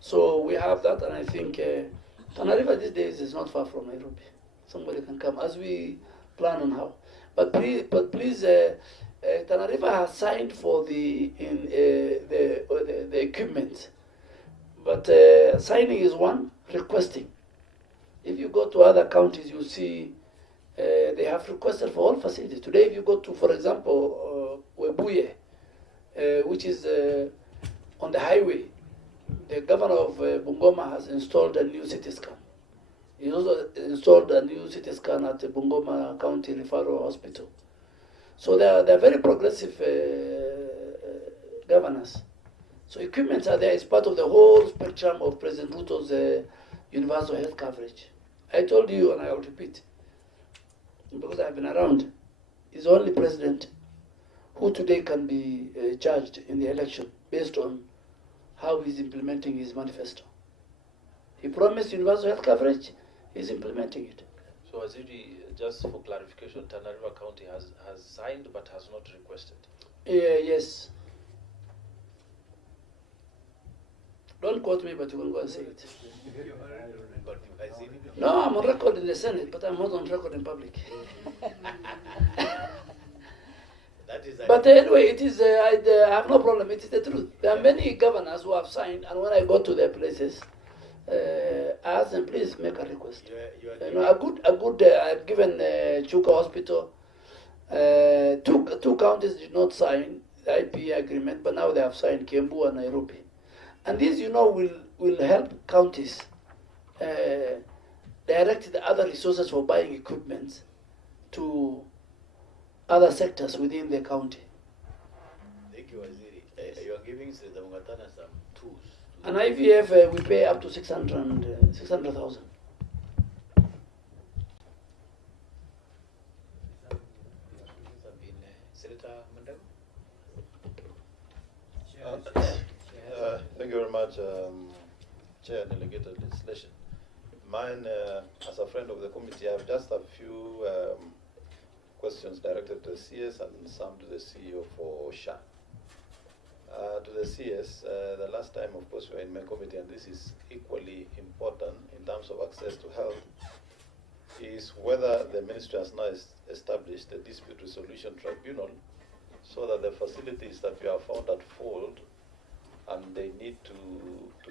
So we have that, and I think Tana River these days is not far from Nairobi. Somebody can come as we plan on how. But please, Tana River has signed for the equipment. But signing is one, requesting. If you go to other counties, you see they have requested for all facilities. Today, if you go to, for example, Webuye, which is on the highway, the governor of Bungoma has installed a new CT scan. He also installed a new CT scan at the Bungoma County Referral Hospital. So they are very progressive governors. So equipment are there. It's part of the whole spectrum of President Ruto's universal health coverage. I told you, and I will repeat, because I've been around, he's the only president who today can be charged in the election based on how he's implementing his manifesto. He promised universal health coverage. He's implementing it. So Waziri, just for clarification, Tana River County has signed but has not requested. Yes. Don't quote me, but you will go and say it. No, I'm on record in the Senate, but I'm not on record in public. But anyway, it is. I have no problem. It is the truth. There are many governors who have signed, and when I go to their places, I ask them, please make a request. A good. I've given Chuka Hospital. Two counties did not sign the IPA agreement, but now they have signed Kiambu and Nairobi, and this, will help counties direct the other resources for buying equipment to other sectors within the county. Thank you, Waziri. You are giving the Mungatana some tools. And IVF, we pay up to 600,000. Senator Mandago? Thank you very much, Chair and Delegated Legislation. Mine, as a friend of the committee, I have just a few questions directed to the CS and some to the CEO for SHA. To the CS, the last time, of course, we were in my committee, and this is equally important in terms of access to health, is whether the ministry has now established a dispute resolution tribunal so that the facilities that we have found at fault and they need to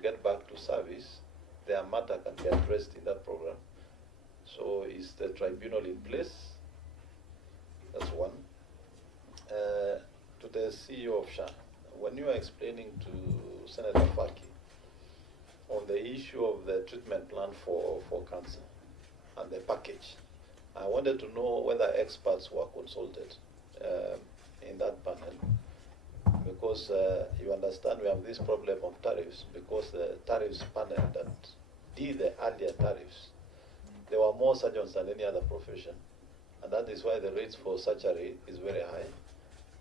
get back to service, their matter can be addressed in that program. So is the tribunal in place? That's one. To the CEO of SHA, when you are explaining to Senator Faki on the issue of the treatment plan for cancer and the package, I wanted to know whether experts were consulted in that panel, because you understand we have this problem of tariffs, because the tariffs panel that did the earlier tariffs, there were more surgeons than any other profession, and that is why the rates for surgery is very high.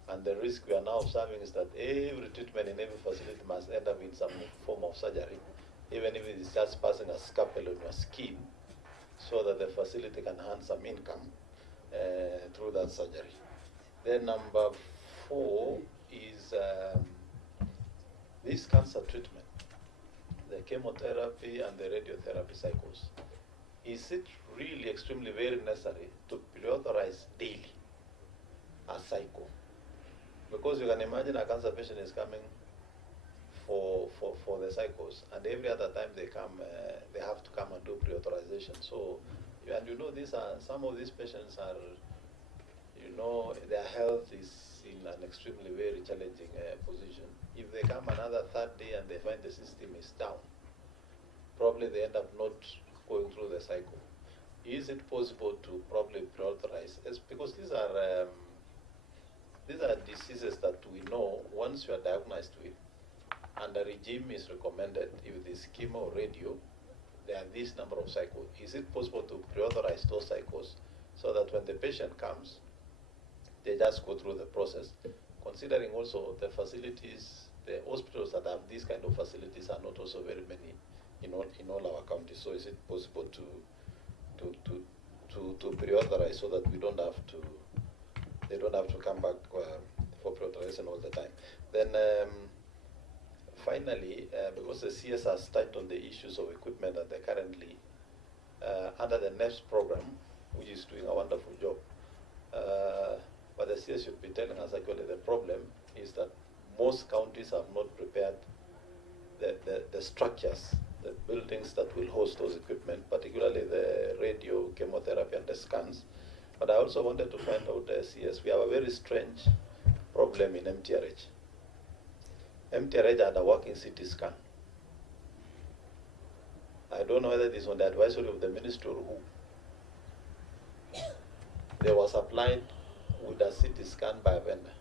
And the risk we are now observing is that every treatment in every facility must end up in some form of surgery, even if it is just passing a scalpel on your skin, so that the facility can earn some income through that surgery. Then number 4 is this cancer treatment, the chemotherapy and the radiotherapy cycles. Is it really extremely very necessary to pre-authorize daily a cycle? Because you can imagine a cancer patient is coming for the cycles, and every other time they come, they have to come and do pre-authorization. So, and these are, some of these patients are, their health is in an extremely very challenging position. If they come another third day and they find the system is down, probably they end up not going through the cycle. Is it possible to probably pre-authorize? It's because these are diseases that we know once you are diagnosed with, and a regime is recommended, if it is chemo or radio, there are this number of cycles. Is it possible to pre-authorize those cycles so that when the patient comes, they just go through the process, considering also the facilities, the hospitals that have these kind of facilities are not also very many in all our counties. So is it possible to pre-authorize so that we don't have to, they don't have to come back for pre-authorization all the time? Then finally, because the CS has touched on the issues of equipment that they currently, under the NEPS program, which is doing a wonderful job, but the CS should be telling us actually the problem is that most counties have not prepared the structures, the buildings that will host those equipment, particularly the radio, chemotherapy, and the scans. But I also wanted to find out, CS, we have a very strange problem in MTRH. MTRH had a working CT scan. I don't know whether it is on the advisory of the ministry or who. They were supplied with a CT scan by a vendor,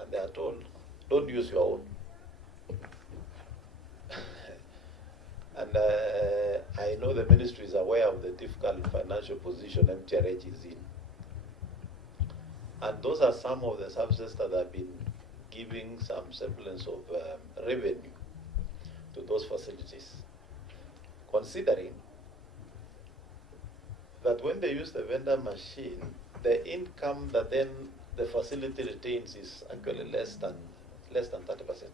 and they are told, don't use your own. And I know the ministry is aware of the difficult financial position MTRH is in. And those are some of the services that have been giving some semblance of revenue to those facilities. considering that when they use the vendor machine, the income that then the facility retains is actually less than 30%.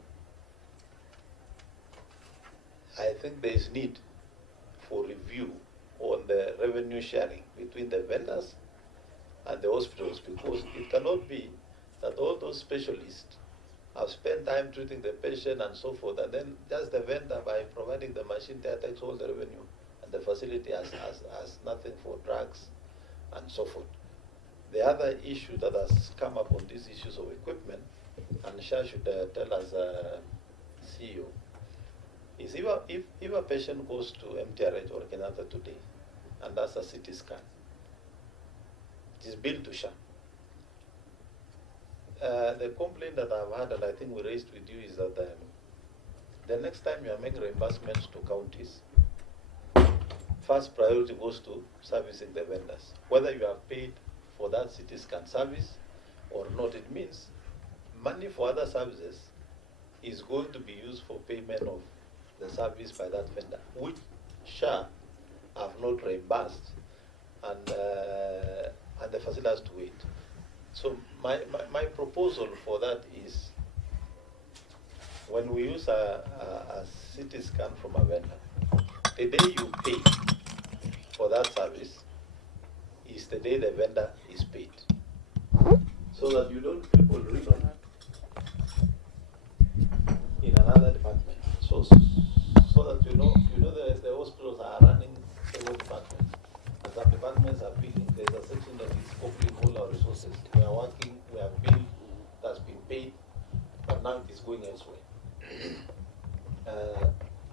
I think there is need for review on the revenue sharing between the vendors and the hospitals, because it cannot be that all those specialists have spent time treating the patient and so forth, and then just the vendor, by providing the machine there, takes all the revenue, and the facility has nothing for drugs and so forth. The other issue that has come up on these issues of equipment, and Shah should tell us, CEO, is if a patient goes to MTRH or Kenyatta today and does a CT scan, it is billed to Shah. The complaint that I've had, and I think we raised with you, is that the next time you are making reimbursements to counties, first priority goes to servicing the vendors. Whether you have paid for that CT scan service or not, it means money for other services is going to be used for payment of the service by that vendor, which SHA have not reimbursed, and the facility has to wait. So my proposal for that is, when we use a CT scan from a vendor, the day you pay for that service is the day the vendor is paid, so that you don't people refund in another department. So that you know the hospitals are running several departments, and some departments are billing. There's a section that is covering all our resources. We are working, we have billed, that's been paid, but now it is going elsewhere.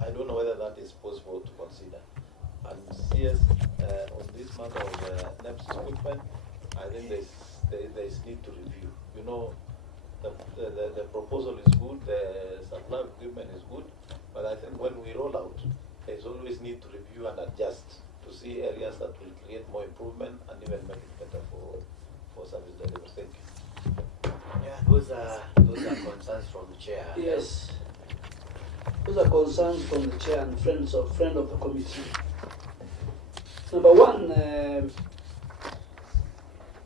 I don't know whether that is possible to consider. And CS, on this matter of NEPS equipment, I think there is need to review. You know, the proposal is good, the supply of equipment is good, but I think when we roll out, there's always need to review and adjust to see areas that will create more improvement and even make it better for service delivery. Thank you. Yeah, those are concerns from the chair. Yes. Those are concerns from the chair and friend of the committee. Number one,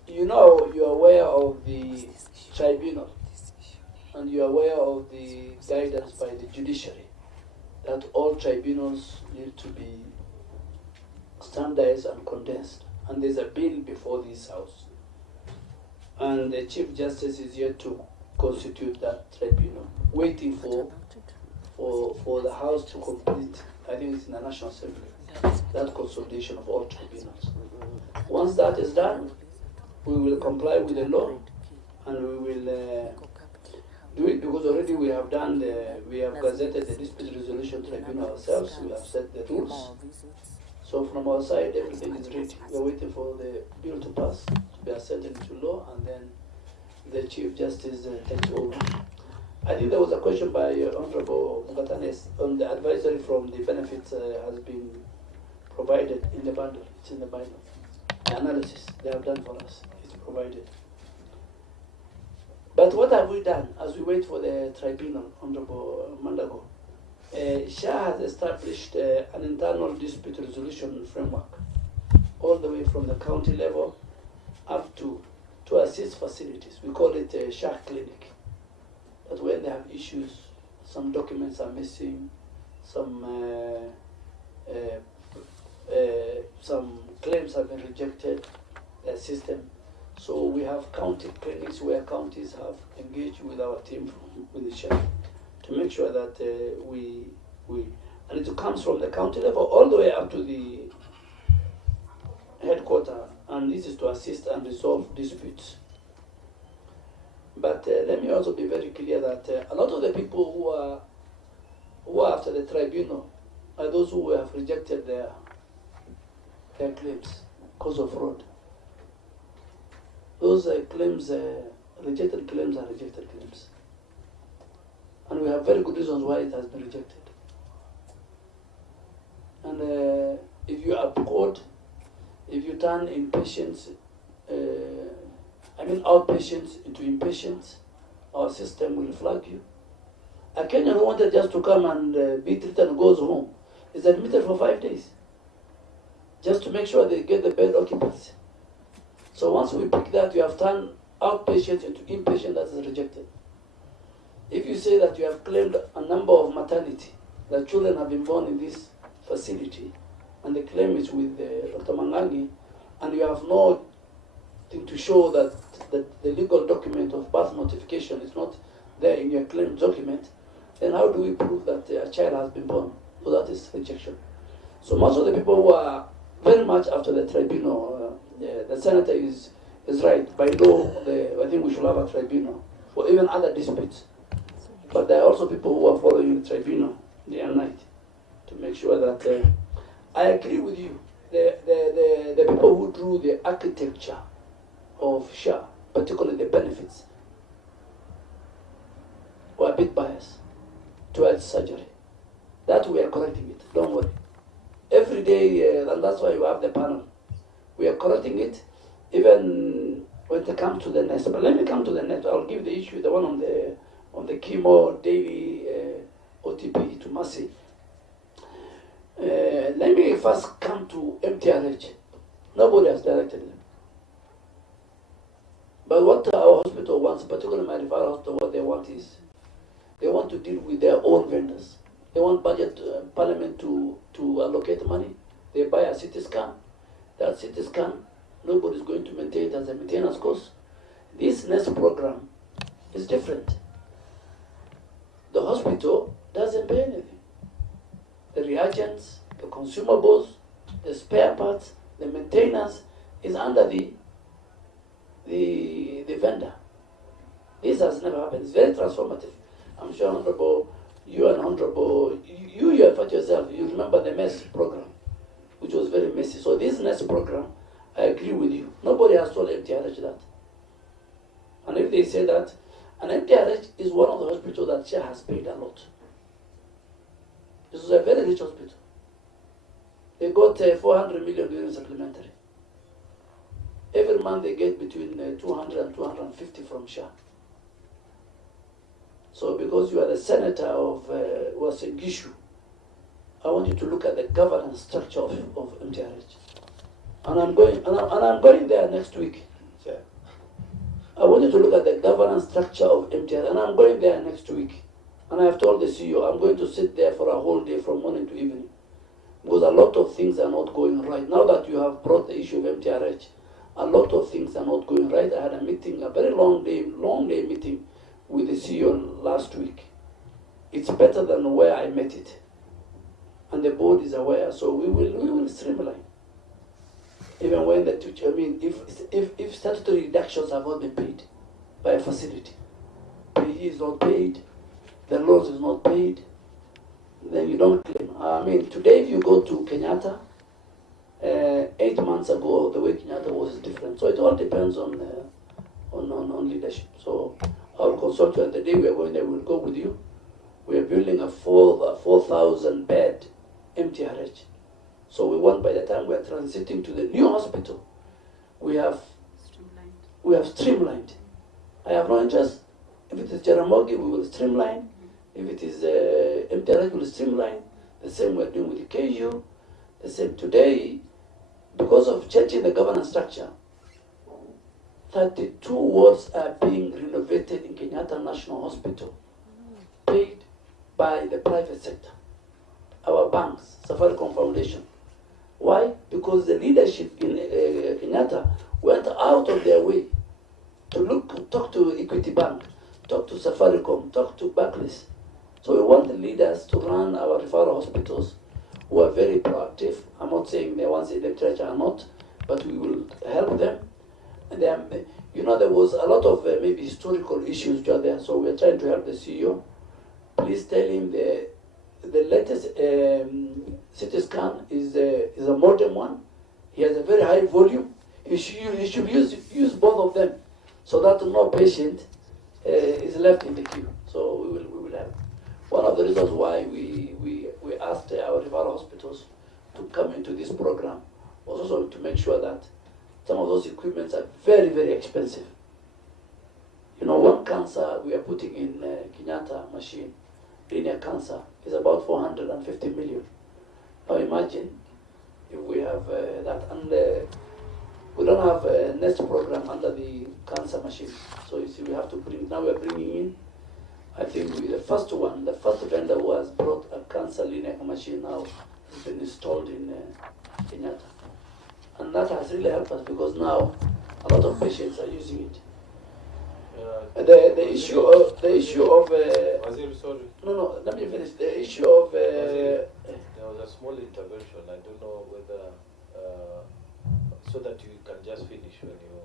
you know, you are aware of the tribunal, and you are aware of the guidance by the judiciary that all tribunals need to be standardized and condensed. And there's a bill before this House. And the Chief Justice is yet to constitute that tribunal, waiting for the House to complete, I think it's in the National Assembly, that consolidation of all tribunals. Once that is done, we will comply with the law, and we will do it, because already we have we have gazetted the dispute resolution tribunal ourselves. We have set the rules. So from our side, everything is ready. We are waiting for the bill to pass, to be assented into law, and then the Chief Justice takes over. I think there was a question by Honorable Mugatanes on the advisory from the benefits has been provided in the bundle. It's in the bundle. The analysis they have done for us is provided. But what have we done as we wait for the tribunal, Honorable Mandago? SHA has established an internal dispute resolution framework, all the way from the county level up to assist facilities. We call it a SHA clinic. That when they have issues, some documents are missing, some claims have been rejected, the system. So we have county clinics where counties have engaged with our team with the SHA to make sure that and it comes from the county level all the way up to the headquarters, and this is to assist and resolve disputes. But let me also be very clear that a lot of the people who are after the tribunal are those who have rejected their claims because of fraud. Those claims, rejected claims are rejected claims. And we have very good reasons why it has been rejected. And if you upcode, if you turn inpatients, outpatients into inpatients, our system will flag you. A Kenyan who wanted just to come and be treated and goes home, is admitted for 5 days, just to make sure they get the bed occupancy. So once we pick that, you have turned outpatient into inpatient that is rejected. If you say that you have claimed a number of maternity, that children have been born in this facility, and the claim is with Dr. Mangangi, and you have no thing to show that the legal document of birth notification is not there in your claim document, then how do we prove that a child has been born? So that is rejection. So most of the people who are very much after the tribunal, the senator is right. By law, I think we should have a tribunal for even other disputes. But there are also people who are following the tribunal day and night to make sure that I agree with you. The people who drew the architecture of SHA, particularly the benefits, were a bit biased towards surgery. That we are correcting it, don't worry. Every day, and that's why you have the panel. We are correcting it, even when it comes to the nest. But let me come to the nest. I'll give the issue, the one on the chemo daily OTP to Mercy. Let me first come to MTRH. Nobody has directed them. But what our hospital wants, particularly my referral hospital, what they want is, they want to deal with their own vendors. They want budget parliament to allocate money. They buy a CT scan. That CT scan, nobody's going to maintain it as a maintenance cost. This next program is different. The hospital doesn't pay anything. The reagents, the consumables, the spare parts, the maintenance is under the vendor. This has never happened. It's very transformative. I'm sure Honorable, you and Honorable, you yourself, you remember the MESS program, which was very messy. So this next program, I agree with you. Nobody has told MTRH that. And if they say that, and MTRH is one of the hospitals that SHA has paid a lot. This is a very rich hospital. They got 400 million during supplementary. Every month they get between 200 and 250 from SHA. So because you are the senator of Gishu, I want you to look at the governance structure of MTRH. And I'm going there next week. Yeah. I want you to look at the governance structure of MTRH, and I'm going there next week. And I have told the CEO I'm going to sit there for a whole day from morning to evening. Because a lot of things are not going right. Now that you have brought the issue of MTRH, a lot of things are not going right. I had a meeting, a very long day meeting with the CEO last week. It's better than where I met it. And the board is aware, so we will streamline. Even when if statutory deductions have not been paid by a facility, PE is not paid, the loans is not paid, then you don't claim. Today if you go to Kenyatta, 8 months ago, the way Kenyatta was different. So it all depends on leadership. So I will consult you, and the day we are going there, we'll go with you. We are building a 4,000 bed MTRH. So we want, by the time we are transiting to the new hospital, we have streamlined. I have no interest. If it is Jaramogi, we will streamline. If it is MTRH, we will streamline. The same we're doing with the KU. The same today, because of changing the governance structure, 32 wards are being renovated in Kenyatta National Hospital, paid by the private sector, our banks, Safaricom Foundation. Why? Because the leadership in Kenyatta went out of their way to talk to Equity Bank, talk to Safaricom, talk to Barclays. So we want the leaders to run our referral hospitals who are very proactive. I'm not saying the ones in the church are not, but we will help them. And there was a lot of maybe historical issues which are there, so we're trying to help the CEO. Please tell him the latest CT scan is a modern one. He has a very high volume. He should use both of them, so that no patient is left in the queue. So we will help. One of the reasons why we asked our referral hospitals to come into this program was also to make sure that some of those equipments are very, very expensive. One cancer we are putting in Kenyatta machine, linear cancer, is about 450 million. Now imagine if we have that, and we don't have a nest program under the cancer machine. So you see, we have to bring, now we're bringing in, I think the first vendor who has brought a cancer linear machine now has been installed in Kenyatta. And that has really helped us because now a lot of patients are using it. The issue of Waziri, sorry. No, let me finish. The issue of Waziri, there was a small intervention. I don't know whether so that you can just finish when you.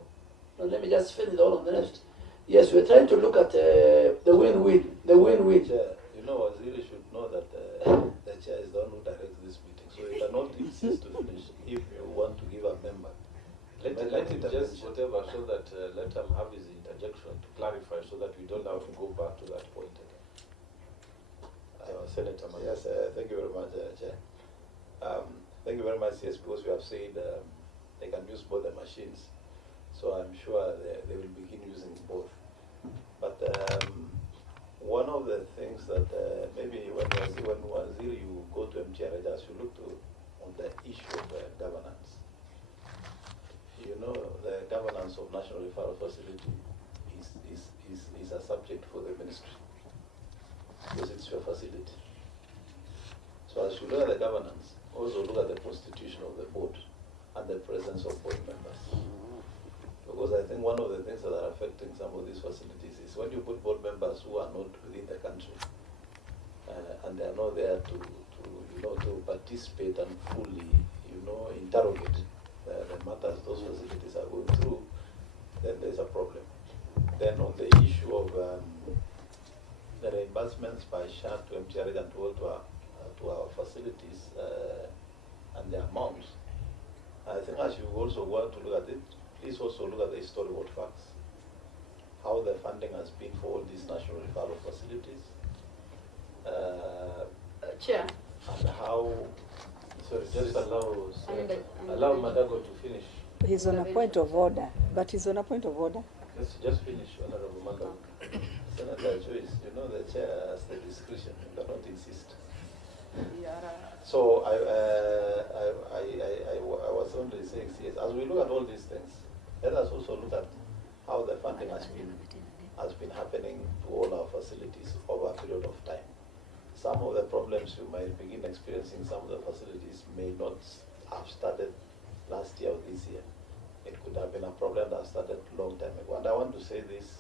No, let me just finish all of the rest. Yes, we're trying to look at the win-win. The win-win. You know, Waziri should know that the chair is the one who directs this meeting, so you cannot insist to finish if you want to give a member. Let him just whatever, so that let him have his interjection to clarify, so that we don't have to go back to that point again. Senator. Yes, thank you very much, Chair. Thank you very much. Yes, because we have said they can use both the machines, so I'm sure they will begin using both. But one of the things that maybe when Waziri you go to MTR, as you look to on the issue of governance. You know, the governance of National Referral Facility is a subject for the ministry because it's your facility. So as you look at the governance, also look at the constitution of the board and the presence of board members. Because I think one of the things that are affecting some of these facilities is when you put board members who are not within the country and they are not there to participate and fully, interrogate the matters those facilities are going through, then there's a problem. Then on the issue of the reimbursements by SHA to MTR and to our facilities and the amounts, I think as you also want to look at it, please also look at the historical facts. How the funding has been for all these national referral facilities. Chair. And how... Sorry, just allow Madago to finish. He's on a point of order, but he's on a point of order. Just finish, Honorable Madago. Senator Joyce, you know the chair has the discretion, you cannot insist. So I was only saying, yes, as we look at all these things, let us also look at how the funding has been happening to all our facilities over a period of time. Some of the problems you might begin experiencing, some of the facilities may not have started last year or this year. It could have been a problem that started a long time ago. And I want to say this,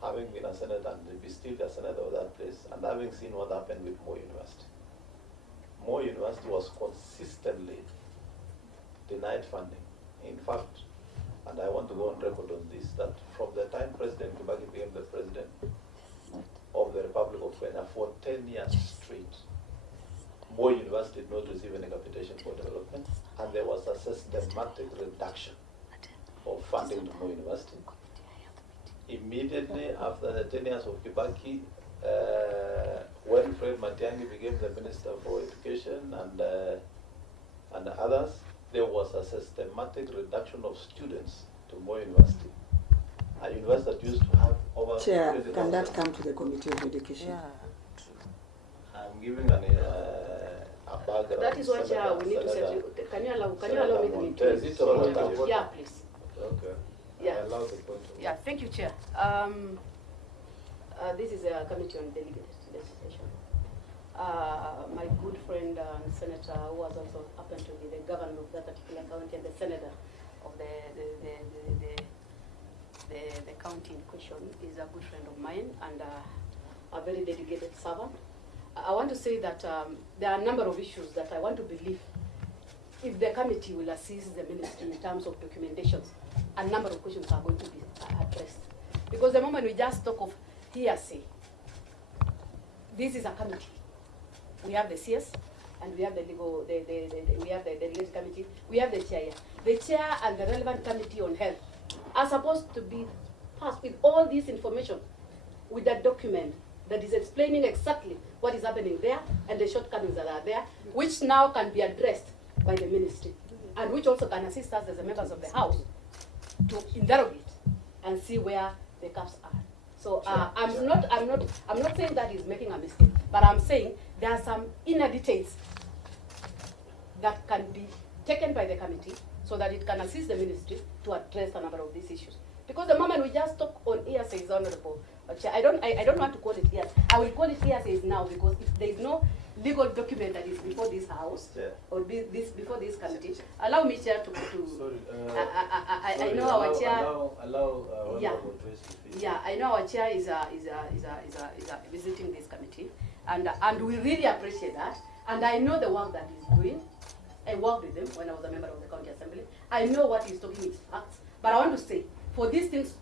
having been a senator and be still a senator of that place, and having seen what happened with Moi University. Moi University was consistently denied funding. In fact, and I want to go on record on this, that from the time President Kibaki became the president of the Republic of Kenya for 10 years straight, Moi University did not receive any capitation for development, and there was a systematic reduction of funding to Moi University. Immediately after the 10 years of Kibaki, when Fred Matiang'i became the Minister for Education and others, there was a systematic reduction of students to Moi University. A university that used to have over... Chair, can that come to the Committee of Education? Yeah. I'm giving a background. That is what we need to say. Can you allow me to... Yeah, please. Okay. Yeah. I allow the point. Yeah, thank you, Chair. This is a committee on delegated legislation. My good friend and senator, who was also happened to be the governor of that particular county and the senator of the county in question, is a good friend of mine and a very dedicated servant. I want to say that there are a number of issues that I want to believe if the committee will assist the ministry in terms of documentations, a number of questions are going to be addressed. Because the moment we just talk of hearsay, this is a committee. We have the CS, and we have the legal, we have the delegated committee, we have the chair. The chair and the relevant committee on health are supposed to be passed with all this information, with that document that is explaining exactly what is happening there and the shortcomings that are there, which now can be addressed by the ministry, and which also can assist us as the members of the House to interrogate and see where the gaps are. So I'm not saying that he's making a mistake, but I'm saying there are some inner details that can be taken by the committee so that it can assist the ministry to address a number of these issues. Because the moment we just talk on hearsays, Honorable Chair, I don't want to call it hearsay. I will call it hearsays now, because if there is no legal document that is before this House or before this committee, allow me, Chair, to Sorry, I know our Chair. Allow I know our Chair is visiting this committee, and we really appreciate that. And I know the work that he's doing. I worked with him when I was a member of the County Assembly. I know what he's talking is facts. But I want to say, for these things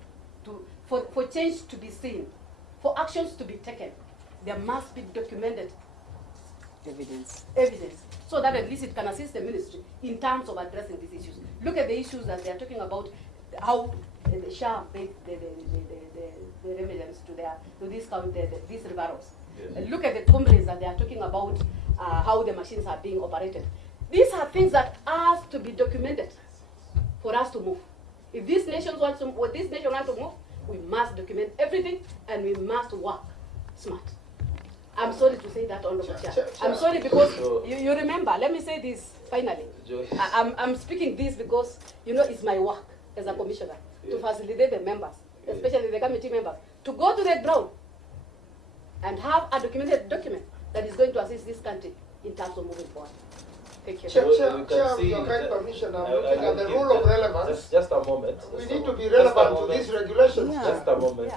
for change to be seen, for actions to be taken, there must be documented evidence, so that at least it can assist the ministry in terms of addressing these issues. Look at the issues that they are talking about, how the SHA paid the remedies to these referrals. Yes. Look at the complaints that they are talking about, how the machines are being operated. These are things that have to be documented for us to move. If this nation wants to move, we must document everything, and we must work smart. I'm sorry to say that, Honorable Chair. I'm sorry because you remember, let me say this finally. I'm speaking this because, it's my work as a commissioner to facilitate the members, especially the committee members, to go to the ground and have a documented document that is going to assist this country in terms of moving forward. Thank you. Chair, with your kind permission, I'm looking at the rule of relevance. Just a moment. We need to be relevant to these regulations. Just a moment.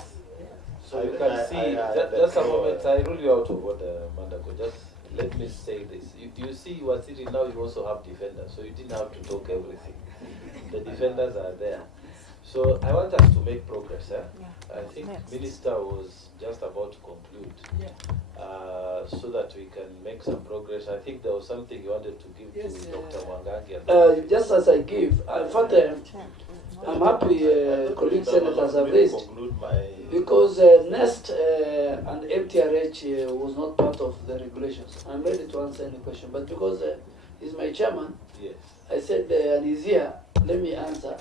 So you can see, just a moment, I rule you out of order, Mandako. Just let me say this. You see, you are sitting now, you also have defenders, so you didn't have to talk everything. The defenders are there. So I want us to make progress. I think Minister was just about to conclude, so that we can make some progress. I think there was something you wanted to give to Dr. Wangangi. Just as I give, in fact, I'm happy colleague senators have raised, because NEST and MTRH was not part of the regulations. I'm ready to answer any question, but because he's my chairman, I said, and he's here, let me answer.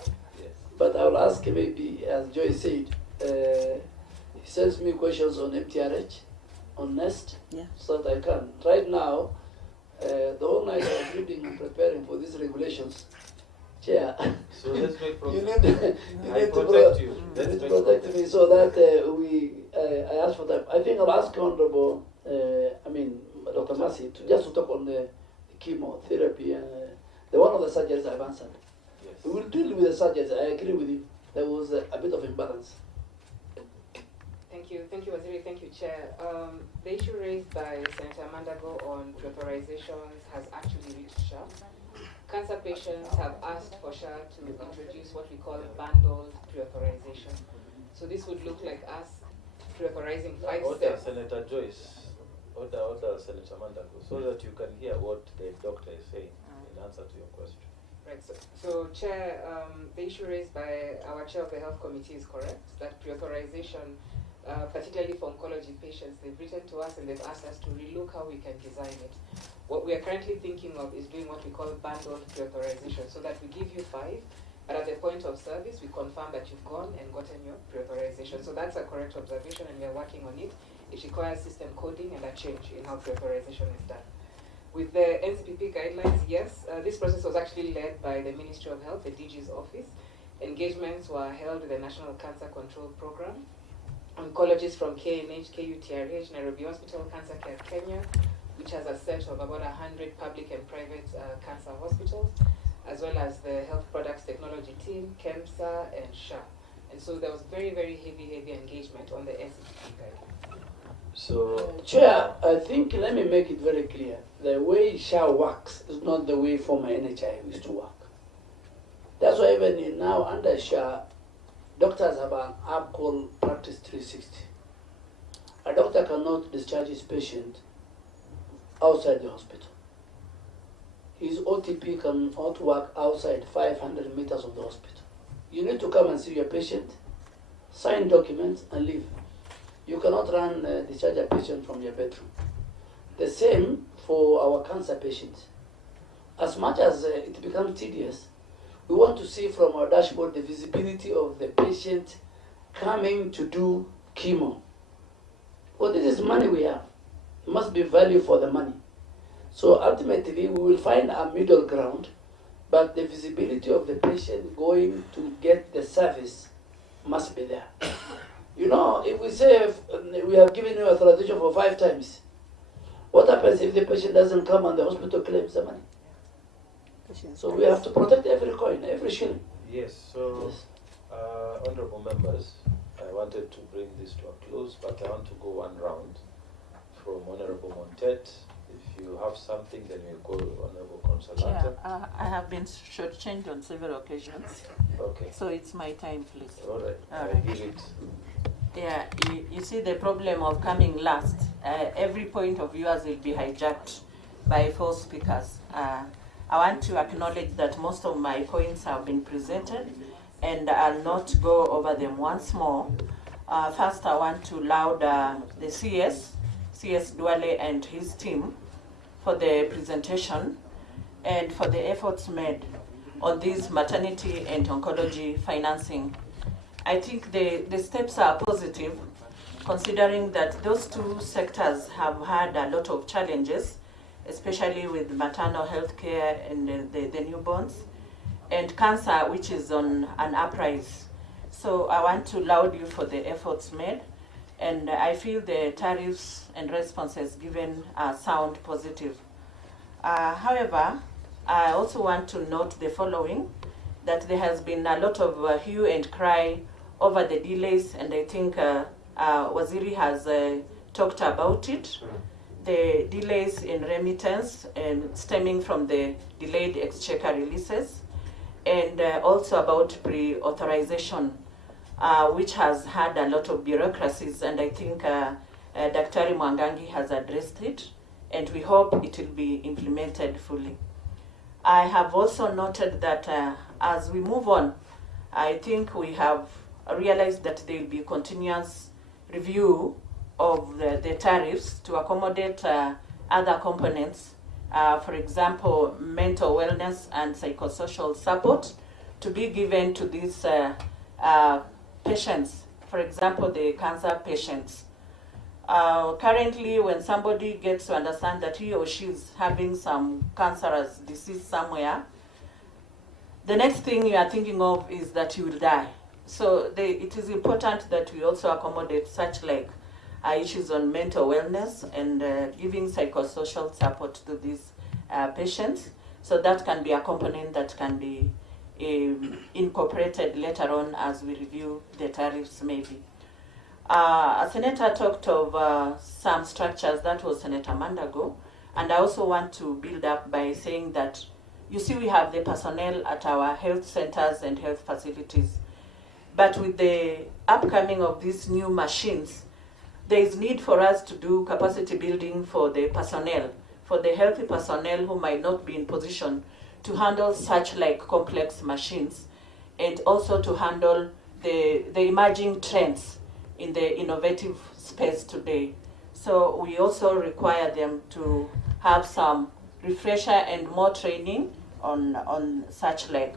But I'll ask him, maybe, as Joy said, he sends me questions on MTRH, on NEST, so that I can. Right now, the whole night I was reading and preparing for these regulations. Chair, so let's make progress. you need to protect me so that I ask for that. I think I'll ask Honorable, Dr. Massey, to talk on the chemotherapy and the one of the surgeries I've answered. We will deal with the surgeries. I agree with you. There was a bit of imbalance. Thank you, Waziri. Thank you, Chair. The issue raised by Senator Mandago on pre-authorizations has actually reached SHA. Cancer patients have asked for SHA to introduce what we call bundled pre-authorization. So this would look like us pre-authorizing 5 Order, Senator Joyce. Order, Senator Mandago, so that you can hear what the doctor is saying in answer to your question. Right, so Chair, the issue raised by our Chair of the Health Committee is correct, that pre-authorization, particularly for oncology patients, they've written to us and they've asked us to relook how we can design it. What we are currently thinking of is doing what we call bundled pre-authorization, so that we give you 5, but at the point of service, we confirm that you've gone and gotten your pre-authorization. So that's a correct observation, and we are working on it. It requires system coding and a change in how pre-authorization is done. With the NCPP guidelines, yes, this process was actually led by the Ministry of Health, the DG's office. Engagements were held with the National Cancer Control Program, oncologists from KNH, KUTRH, Nairobi Hospital, Cancer Care Kenya, which has a set of about 100 public and private cancer hospitals, as well as the Health Products Technology Team, KEMSA, and SHA. And so there was very, very heavy engagement on the NCPP guidelines. So, Chair, I think, let me make it very clear. The way SHA works is not the way former NHI used to work. That's why even now under SHA, doctors have an app called Practice 360. A doctor cannot discharge his patient outside the hospital. His OTP cannot work outside 500 meters of the hospital. You need to come and see your patient, sign documents, and leave. You cannot discharge a patient from your bedroom. The same for our cancer patients. As much as it becomes tedious, we want to see from our dashboard the visibility of the patient coming to do chemo. Well, this is money we have. It must be value for the money. So ultimately, we will find a middle ground, but the visibility of the patient going to get the service must be there. You know, if we say we have given you authorization for 5 times, what happens if the patient doesn't come and the hospital claims the money? So we have to protect every coin, every shilling. Yes, so honorable members, I wanted to bring this to a close, but I want to go one round from Honorable Montet. If you have something, then we'll go Honorable Consolata. I have been shortchanged on several occasions. Okay. So it's my time, please. All right, All I right. give it. Yeah, you see the problem of coming last. Every point of yours will be hijacked by 4 speakers. I want to acknowledge that most of my points have been presented, and I'll not go over them once more. First, I want to laud the CS Duale and his team for the presentation and for the efforts made on this maternity and oncology financing. I think the steps are positive, considering that those 2 sectors have had a lot of challenges, especially with maternal health care and the newborns, and cancer, which is on an uprise. So I want to laud you for the efforts made, and I feel the tariffs and responses given are sound positive. However, I also want to note the following, that there has been a lot of hue and cry over the delays, and I think Waziri has talked about it. The delays in remittance and stemming from the delayed exchequer releases, and also about pre-authorization, which has had a lot of bureaucracies, and I think Dr. Mwangangi has addressed it, and we hope it will be implemented fully. I have also noted that as we move on, I think we have realized that there will be continuous review of the tariffs to accommodate other components, for example, mental wellness and psychosocial support to be given to these patients, for example, the cancer patients. Currently, when somebody gets to understand that he or she is having some cancerous disease somewhere, the next thing you are thinking of is that you will die. So it is important that we also accommodate such like issues on mental wellness and giving psychosocial support to these patients. So that can be a component that can be incorporated later on as we review the tariffs maybe. A senator talked of some structures, that was Senator Mandago, and I also want to build up by saying that, you see, we have the personnel at our health centers and health facilities, but with the upcoming of these new machines, there is need for us to do capacity building for the personnel, for the healthy personnel who might not be in position to handle such like complex machines, and also to handle the emerging trends in the innovative space today. So we also require them to have some refresher and more training on such like.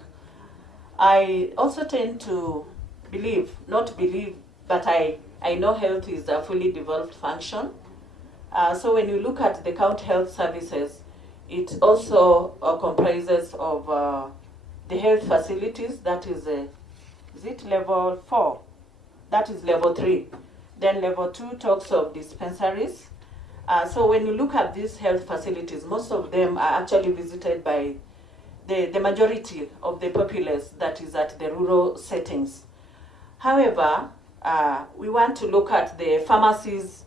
I also tend to believe, not believe, but I know health is a fully developed function. So when you look at the county health services, it also comprises of the health facilities, that is it level 4? That is level 3. Then level 2 talks of dispensaries. So when you look at these health facilities, most of them are actually visited by the majority of the populace that is at the rural settings. However, we want to look at the pharmacies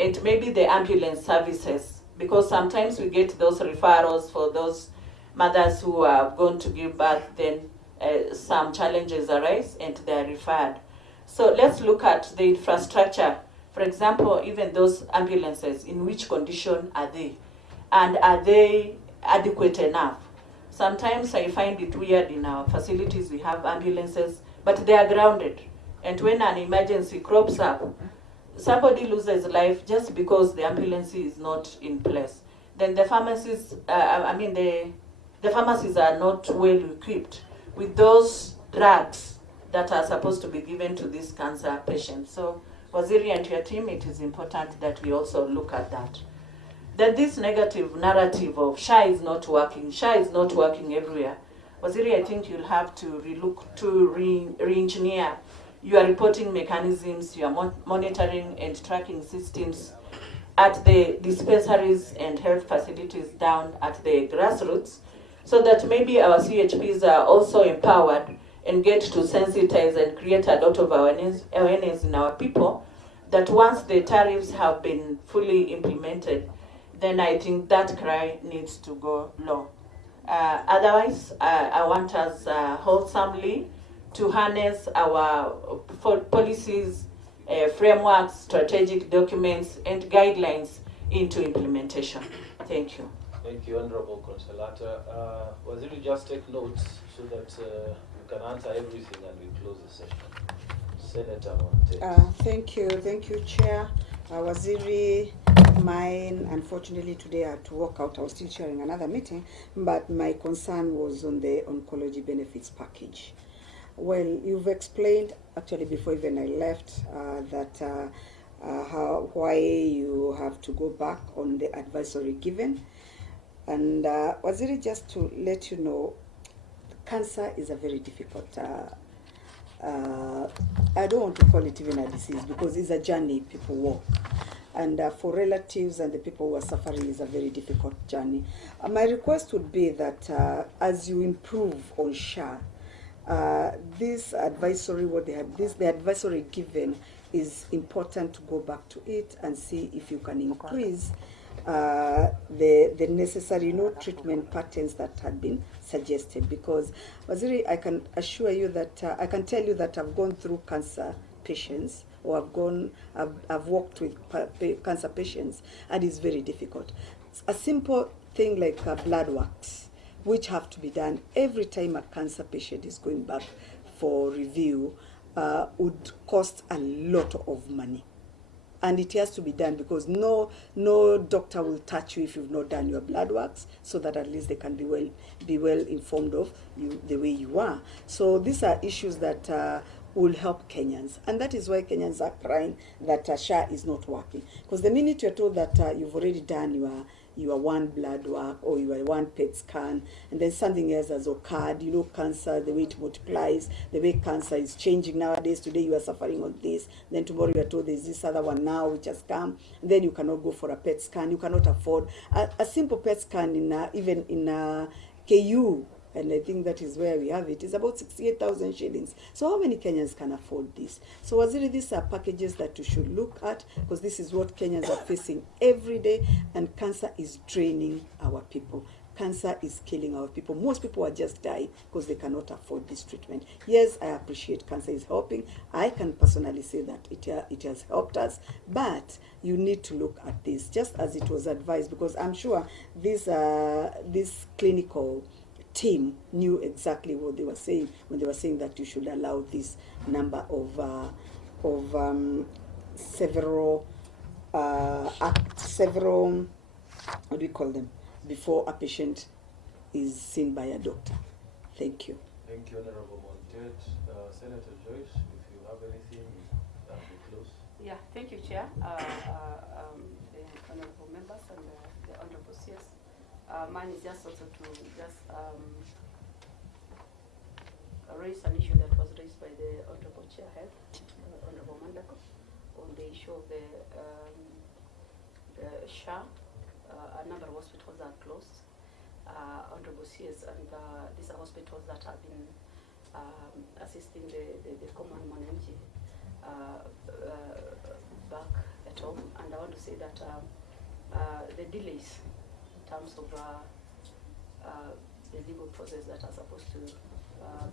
and maybe the ambulance services, because sometimes we get those referrals for those mothers who are going to give birth, then some challenges arise and they are referred. So let's look at the infrastructure. For example, even those ambulances, in which condition are they? And are they adequate enough? Sometimes I find it weird in our facilities, we have ambulances, but they are grounded. And when an emergency crops up, somebody loses life just because the ambulance is not in place. Then the pharmacies, the pharmacies are not well equipped with those drugs that are supposed to be given to these cancer patients. So, Waziri and your team, it is important that we also look at that. that this negative narrative of SHA is not working everywhere. Waziri, I think you'll have to re-engineer your reporting mechanisms, your monitoring and tracking systems at the dispensaries and health facilities down at the grassroots, so that maybe our CHPs are also empowered and get to sensitize and create a lot of awareness in our people, that once the tariffs have been fully implemented, then I think that cry needs to go low. Otherwise, I want us wholesomely to harness our policies, frameworks, strategic documents, and guidelines into implementation. Thank you. Thank you, Honorable Consolata. Waziri, just take notes so that you can answer everything and we close the session. Senator Monte. Thank you, Chair. Waziri, mine, unfortunately today I had to walk out. I was still chairing another meeting, but my concern was on the oncology benefits package. Well, you've explained, actually before even I left, why you have to go back on the advisory given. And Waziri, just to let you know, cancer is a very difficult, I don't want to call it even a disease, because it's a journey people walk. And for relatives and the people who are suffering, is a very difficult journey. My request would be that as you improve on SHA, this advisory, the advisory given is important to go back to it and see if you can increase the necessary treatment patterns that had been suggested. Because, Waziri, I can assure you that, I can tell you that I've gone through cancer patients, or I've worked with cancer patients, and it's very difficult. A simple thing like blood works, which have to be done every time a cancer patient is going back for review, would cost a lot of money. And it has to be done, because no doctor will touch you if you've not done your blood works, so that at least they can be well informed of you the way you are. So these are issues that will help Kenyans, and that is why Kenyans are crying that SHA is not working. Because the minute you're told that you've already done your one blood work or your one PET scan, and then something else has occurred, cancer, the way it multiplies, the way cancer is changing nowadays. Today you are suffering on this, then tomorrow you are told there's this other one now which has come, and then you cannot go for a PET scan. You cannot afford a simple PET scan even in KU. And I think that is where we have it. It's about 68,000 shillings. So how many Kenyans can afford this? So Waziri, these are packages that you should look at, because this is what Kenyans are facing every day, and cancer is draining our people. Cancer is killing our people. Most people are just dying because they cannot afford this treatment. Yes, I appreciate cancer is helping. I can personally say that it has helped us, but you need to look at this, just as it was advised, because I'm sure this clinical team knew exactly what they were saying when they were saying that you should allow this number of several, what do we call them, before a patient is seen by a doctor. Thank you. Thank you, Honorable Montet. Senator Joyce, if you have anything, that will be close. Yeah, thank you, Chair, the honorable members and the honorable CS. Mine is just also to raise an issue that was raised by the Honorable Chair Health, Honorable Mandako, on the issue of the SHA. A number of hospitals are closed, Honorable CS, and these are hospitals that have been assisting the common mwananchi back at home. And I want to say that the delays in terms of the legal process that are supposed to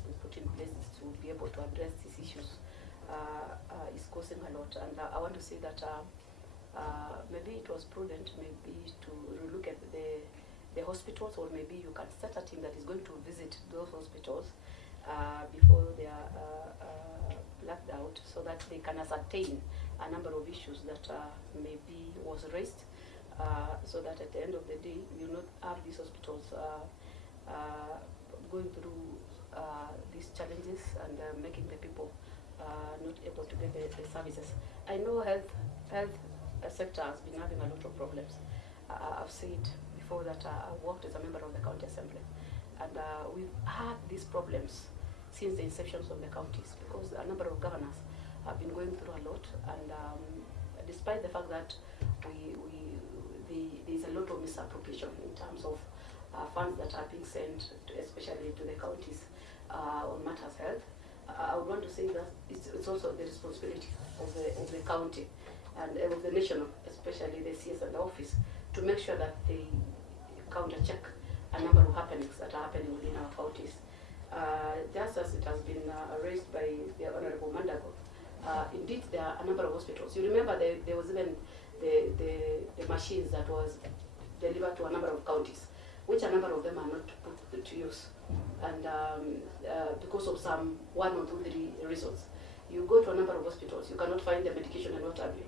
be put in place to be able to address these issues is causing a lot. And I want to say that maybe it was prudent maybe to look at the hospitals, or maybe you can set a team that is going to visit those hospitals before they are blacked out, so that they can ascertain a number of issues that maybe was raised, so that at the end of the day, you not have these hospitals going through these challenges and making the people not able to get the services. I know health sector has been having a lot of problems. I've said before that I worked as a member of the county assembly, and we've had these problems since the inception of the counties, because a number of governors have been going through a lot, and despite the fact that there's a lot of misappropriation in terms of funds that are being sent, especially to the counties on matters health, I would want to say that it's also the responsibility of the county and of the national, especially the CS and the office, to make sure that they counter-check a number of happenings that are happening within our counties. Just as it has been raised by the Honorable Mandago, indeed there are a number of hospitals. You remember there was even the machines that was delivered to a number of counties, which a number of them are not put to use. And because of some 1 or 2 or 3 reasons, you go to a number of hospitals, you cannot find the medication and what have you.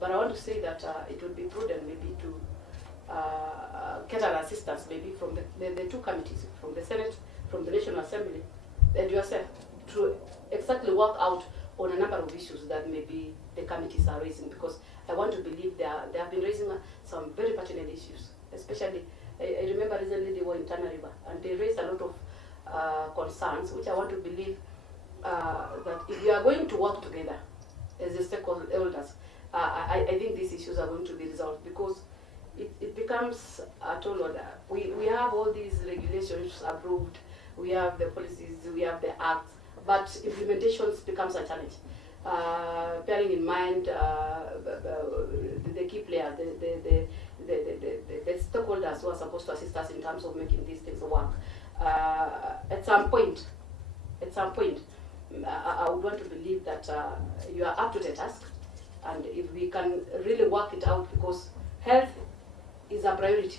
But I want to say that it would be prudent maybe to get an assistance maybe from the 2 committees, from the Senate, from the National Assembly, and yourself, to exactly work out on a number of issues that maybe the committees are raising, because I want to believe they have been raising some very pertinent issues, especially, I remember recently they were in Tana River, and they raised a lot of concerns, which I want to believe that if we are going to work together as the stakeholders, I think these issues are going to be resolved, because it becomes a total order. We have all these regulations approved, we have the policies, we have the acts, but implementations becomes a challenge. Bearing in mind the key players, the stakeholders who are supposed to assist us in terms of making these things work. At some point, I would want to believe that you are up to the task, and if we can really work it out, because health is a priority,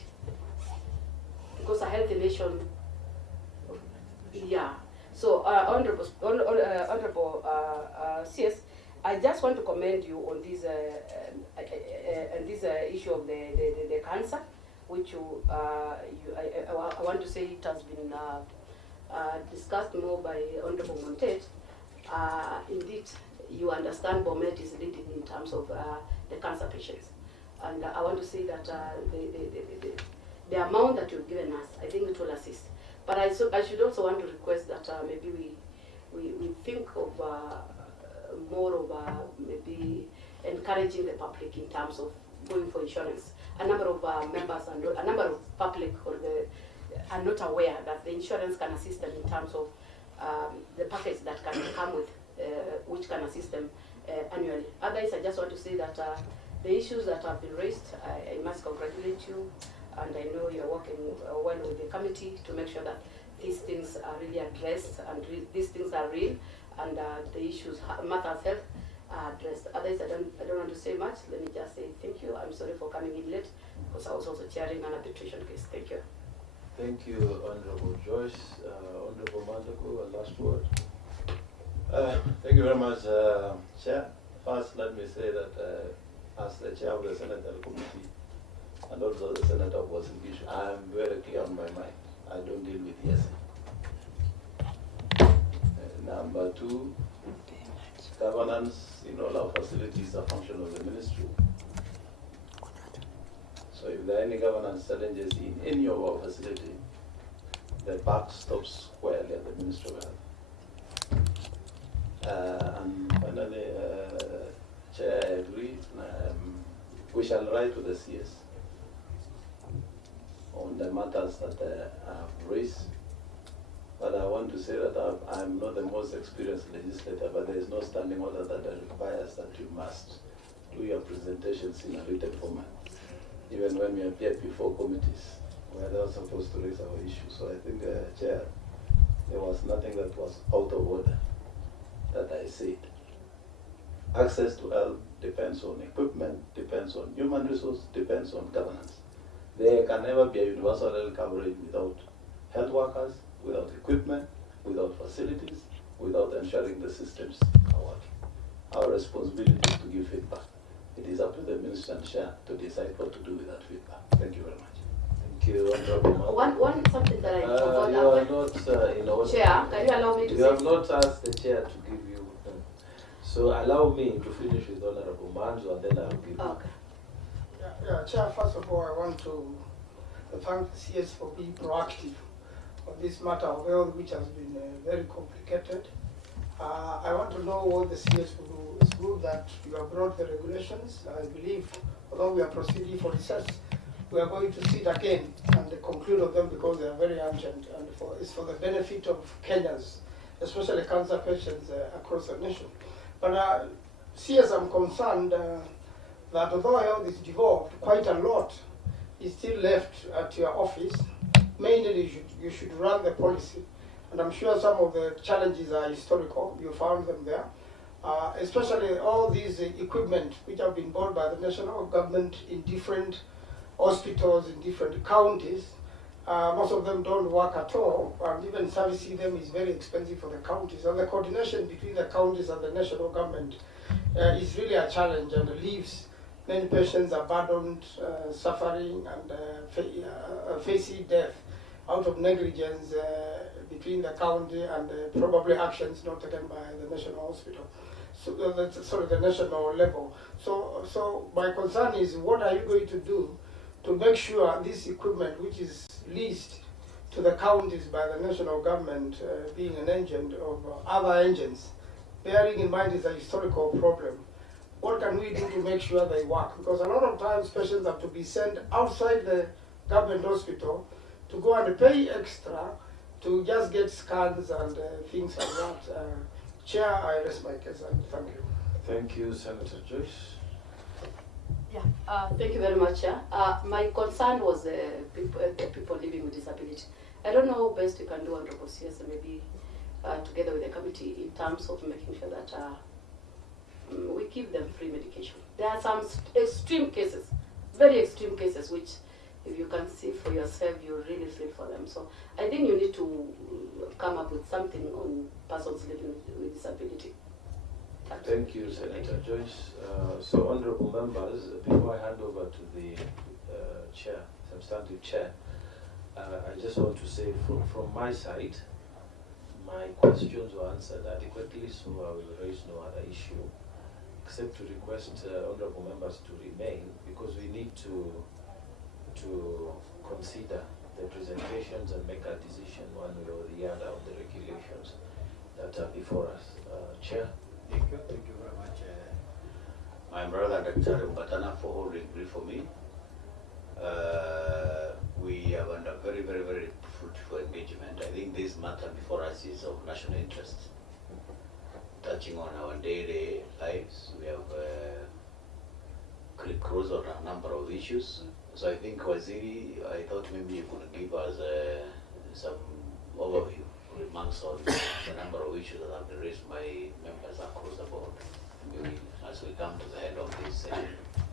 because a healthy nation, yeah. So, Honorable CS, I just want to commend you on this issue of the cancer, which I want to say it has been discussed more by Honorable Montet. Indeed, you understand Bomet is leading in terms of the cancer patients. And I want to say that the amount that you've given us, I think it will assist. But I should also want to request that maybe we think of more of maybe encouraging the public in terms of going for insurance. A number of members and a number of public are not aware that the insurance can assist them in terms of the package that can come with, which can assist them annually. Otherwise, I just want to say that the issues that have been raised, I must congratulate you, and I know you're working well with the committee to make sure that these things are really addressed, and these things are real, and the issues, matters health, are addressed. Otherwise, I don't want to say much. Let me just say thank you. I'm sorry for coming in late, because I was also chairing an arbitration case. Thank you. Thank you, Honorable Joyce. Honorable Mandago, a last word. Thank you very much, Chair. First, let me say that as the Chair of the Senate Committee, and also the Senator of Washington issue, I am very clear on my mind. I don't deal with yes. Number 2, governance in all our facilities is a function of the ministry. So if there are any governance challenges in any of our facilities, the buck stops squarely at the Ministry of Health. And finally, Chair, I agree. We shall write to the CS on the matters that I have raised. But I want to say that I'm not the most experienced legislator, but there is no standing order that requires that you must do your presentations in a written format, even when we appear before committees where they are supposed to raise our issues. So I think, Chair, there was nothing that was out of order that I said. Access to health depends on equipment, depends on human resource, depends on governance. There can never be a universal health coverage without health workers, without equipment, without facilities, without ensuring the systems are working. Our responsibility is to give feedback. It is up to the Minister and Chair to decide what to do with that feedback. Thank you very much. Thank you, Honorable One something that I forgot. You are not in order. Chair, can you allow me to You have not asked the Chair to give you. So allow me to finish with Honorable Manzo, and then I'll give you. Okay. Chair, first of all, I want to thank the CS for being proactive on this matter of health, which has been very complicated. I want to know what the CS will do. It's good that you have brought the regulations. I believe, although we are proceeding for research, we are going to sit again and conclude on them because they are very urgent, and it's for the benefit of Kenyans, especially cancer patients across the nation. But CS, I'm concerned that although health is devolved, quite a lot is still left at your office. Mainly, you should run the policy. And I'm sure some of the challenges are historical. You found them there. Especially all these equipment which have been bought by the national government in different hospitals in different counties. Most of them don't work at all, and even servicing them is very expensive for the counties. And the coordination between the counties and the national government is really a challenge, and leaves many patients abandoned, suffering, and facing death out of negligence between the county and probably actions not taken by the national hospital. So, sorry, the national level. So my concern is, what are you going to do to make sure this equipment, which is leased to the counties by the national government, being an engine of other engines, bearing in mind it's a historical problem, what can we do to make sure they work? Because a lot of times patients have to be sent outside the government hospital to go and pay extra to just get scans and things like that. Chair, I rest my case and thank you. Thank you, Senator Joyce. Yeah, thank you very much, Chair. My concern was the people living with disability. I don't know how best we can do Honorable CS, maybe together with the committee, in terms of making sure that we give them free medication. There are some extreme cases, very extreme cases, which if you can see for yourself, you really feel for them. So I think you need to come up with something on persons living with disability. Thank you, Senator Joyce. So, honourable members, before I hand over to the chair, substantive chair, I just want to say from my side, my questions were answered adequately, so I will raise no other issue, except to request honourable members to remain, because we need to consider the presentations and make a decision one way or the other on the regulations that are before us. Chair. Thank you very much, my brother Dr. Mbatana, for holding brief for me. We have under very, very, very fruitful engagement. I think this matter before us is of national interest, touching on our daily lives. We have clicked across on a number of issues. So I think, Waziri, I thought maybe you could give us some overview remarks on the number of issues that have been raised by members across the board, maybe as we come to the end of this session.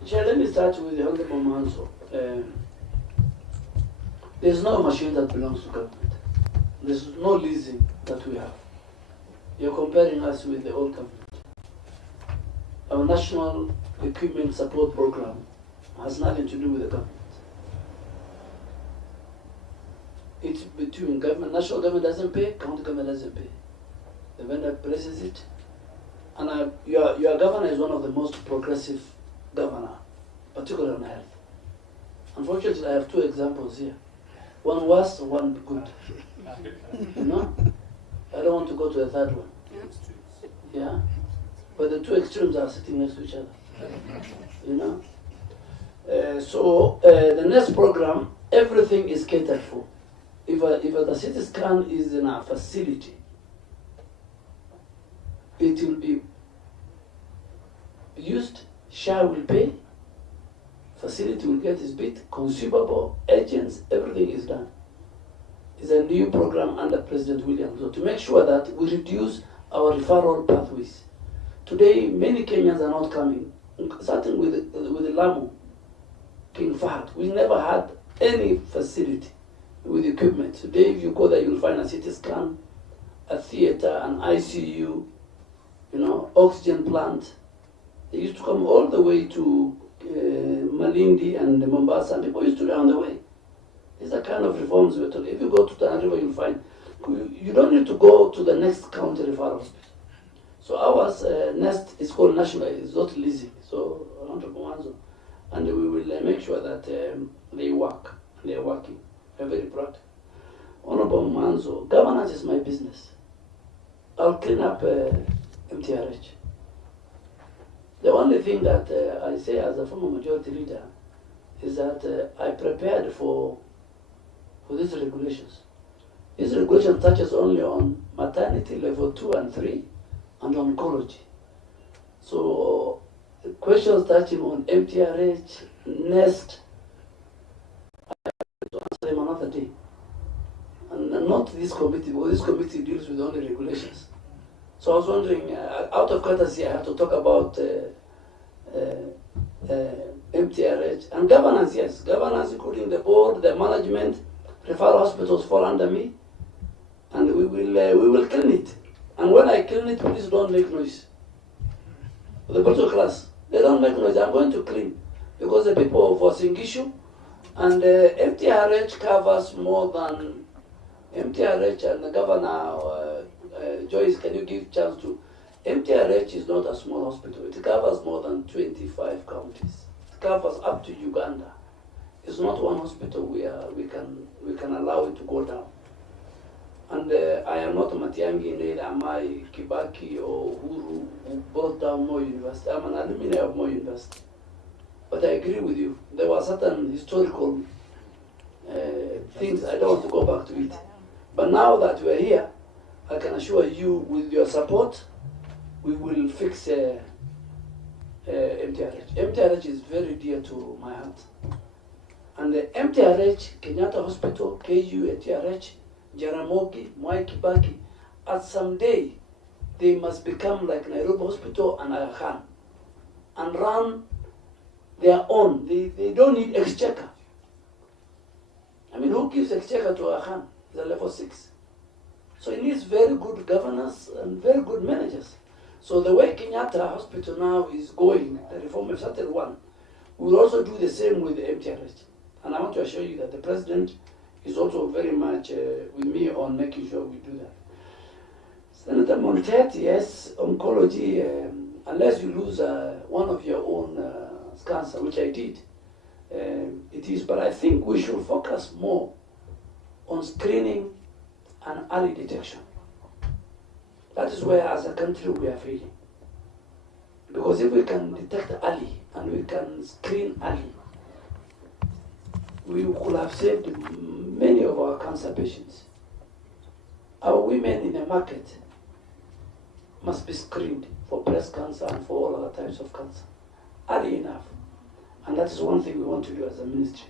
Chair, let me start with the Honorable Manso. There's no machine that belongs to government. There's no leasing that we have. You're comparing us with the old government. Our National Equipment Support Program has nothing to do with the government. It's between government. National government doesn't pay, county government doesn't pay. The vendor places it. And your governor is one of the most progressive governor, particularly on health. Unfortunately, I have two examples here. One worse, one good. You know? I don't want to go to the third one. Yeah? But the two extremes are sitting next to each other. You know? So the next program, everything is catered for. If the CT scan is in a facility, it will be used, SHA will pay, facility will get its bit, consumable, agents, everything is done. It's a new program under President William, so to make sure that we reduce our referral pathways. Today, many Kenyans are not coming, starting with the Lamu, King Fahd. We never had any facility with equipment. Today, if you go there, you'll find a CT scan, a theater, an ICU, you know, oxygen plant. They used to come all the way to Malindi and Mombasa, and people used to be on the way. These are kind of reforms we're talking. If you go to Tana River, you'll find you don't need to go to the next county referral hospital. So ours next is called national, it's not leasing. So, and we will make sure that they work, and they're working. We're very proud. Honorable Manzo, governance is my business. I'll clean up MTRH. The only thing that I say as a former majority leader is that I prepared for these regulations. These regulations touches only on maternity level 2 and 3 and oncology. So questions touching on MTRH, NEST, I have to answer them another day. And not this committee, because this committee deals with only regulations. So I was wondering, out of courtesy, I have to talk about MTRH and governance. Yes, governance, including the board, the management, referral hospitals fall under me, and we will clean it. And when I clean it, please don't make noise. The political class, they don't make noise. I'm going to clean because the people for Singishu and MTRH covers more than MTRH and the Governor Joyce. Can you give chance to? MTRH is not a small hospital. It covers more than 25 counties. It covers up to Uganda. It's not one hospital where we can allow it to go down. And I am not Matiangi, neither am I Kibaki or Uhuru who brought down Moi University. I'm an alumni of Moi University. But I agree with you. There were certain historical things. I don't want to go back to it. But now that we're here, I can assure you, with your support, we will fix MTRH. MTRH is very dear to my heart. And the MTRH, Kenyatta Hospital, KU, MTRH, Jaramogi, Mwai Kibaki, at some day, they must become like Nairobi Hospital and Aga Khan and run their own. They don't need exchequer. I mean, who gives exchequer to Aga Khan? It's a level 6. So it needs very good governance and very good managers. So the way Kenyatta Hospital now is going, the reform, we've started one, we will also do the same with the MTRH. And I want to assure you that the President is also very much with me on making sure we do that. Senator Montet, yes, oncology, unless you lose one of your own cancer, which I did, it is, but I think we should focus more on screening and early detection. That is where, as a country, we are failing. Because if we can detect early and we can screen early, we could have saved many of our cancer patients. Our women in the market must be screened for breast cancer and for all other types of cancer early enough. And that is one thing we want to do as a ministry.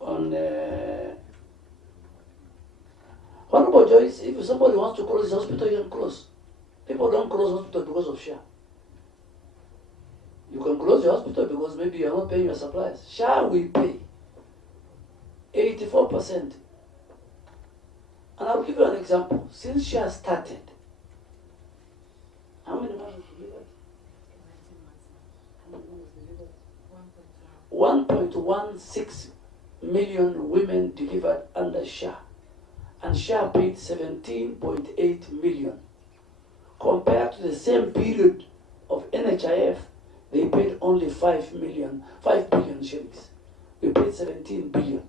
On Honorable Joyce, if somebody wants to close this hospital, you can close. People don't close hospital because of SHA. You can close your hospital because maybe you're not paying your supplies. SHA we pay 84%. And I'll give you an example. Since SHA started, how many months delivered? 1.16 million women delivered under SHA. And SHA paid 17.8 million. Compared to the same period of NHIF, they paid only 5 billion shillings. We paid 17 billion.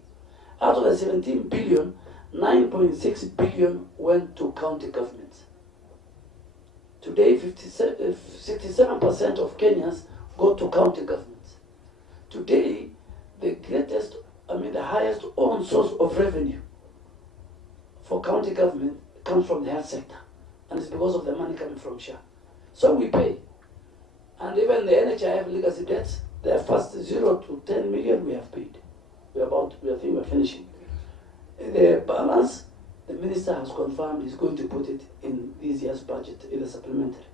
Out of the 17 billion, 9.6 billion went to county governments. Today, 67% of Kenyans go to county governments. Today, the highest own source of revenue for county government comes from the health sector. And it's because of the money coming from SHA. So we pay. And even the NHIF legacy debts, the first 0 to 10 million we have paid. I think we're finishing. The balance, the minister has confirmed he's going to put it in this year's budget, in the supplementary.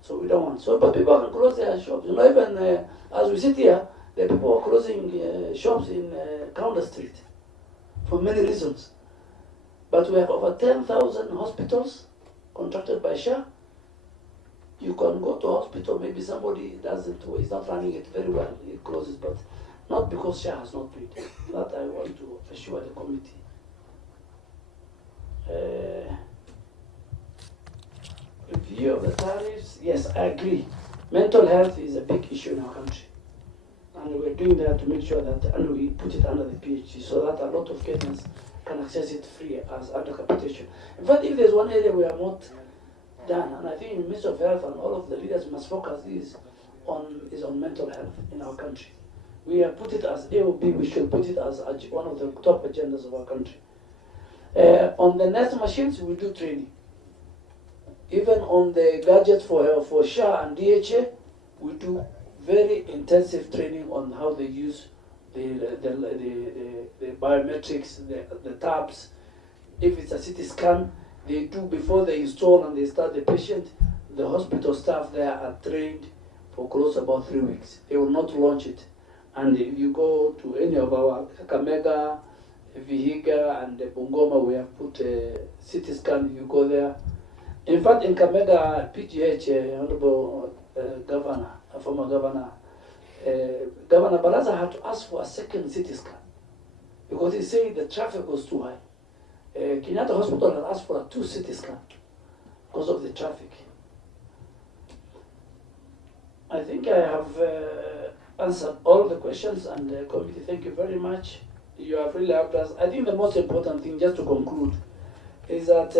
So we don't want. So, but people can close their shops. You know, even as we sit here, the people are closing shops in Counter Street for many reasons. But we have over 10,000 hospitals contracted by SHA. You can go to a hospital, maybe somebody is not running it very well, it closes, but not because SHA has not paid. That I want to assure the committee. Review of the tariffs, yes, I agree. Mental health is a big issue in our country. And we're doing that to make sure that, and we put it under the PhD so that a lot of Kenyans can access it free as under capitation. In fact, if there's one area we are not done, and I think the Ministry of Health and all of the leaders must focus is on mental health in our country. We have put it as AOB, we should put it as one of the top agendas of our country. On the nurse machines, we do training. Even on the gadgets for SHA and DHA, we do very intensive training on how they use the biometrics, the tabs. If it's a CT scan, they do before they install and they start the patient. The hospital staff there are trained for close about 3 weeks. They will not launch it. And if you go to any of our Kakamega, Vihiga, and Bungoma, we have put a CT scan. You go there. In fact, in Kakamega, PGH, Honorable Governor, former Governor, Governor Baraza had to ask for a second CT scan because he said the traffic was too high. Kenyatta Hospital had asked for a 2 CT scan because of the traffic. I think I have answered all the questions, and the committee, thank you very much. You have really helped us. I think the most important thing, just to conclude, is that,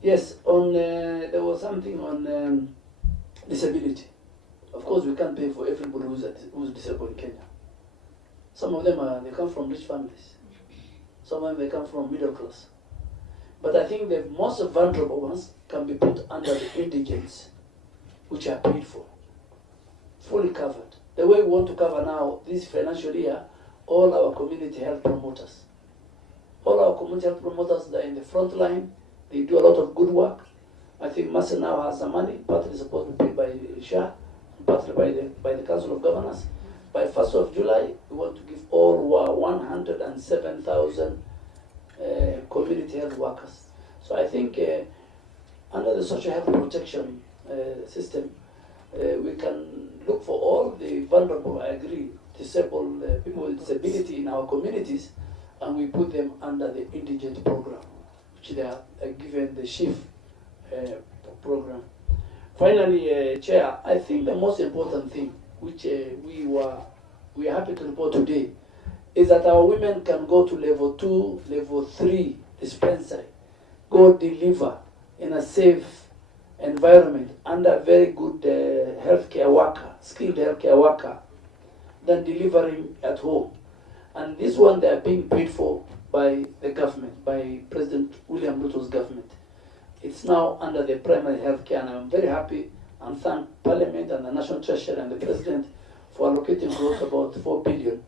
yes, there was something on disability. Of course, we can't pay for everybody who's disabled in Kenya. Some of them, they come from rich families. Some of them, they come from middle class. But I think the most vulnerable ones can be put under the indigents, which are paid for, fully covered. The way we want to cover now, this financial year, all our community health promoters. All our community health promoters, they're in the front line. They do a lot of good work. I think Massa now has the money, partly supposed to be paid by SHA, partly by the Council of Governors. By 1st of July, we want to give all 107,000 community health workers. So I think under the social health protection system, we can look for all the vulnerable, I agree, disabled people with disability in our communities, and we put them under the indigent program, which they are given the SHIF program. Finally, Chair, I think the most important thing, which we are happy to report today, is that our women can go to level 2, level 3 dispensary, go deliver in a safe environment under a very good healthcare worker, skilled healthcare worker, than delivering at home. And this one they are being paid for by the government, by President William Ruto's government. It's now under the primary health care, and I'm very happy and thank Parliament and the National Treasury and the President for allocating close about 4 billion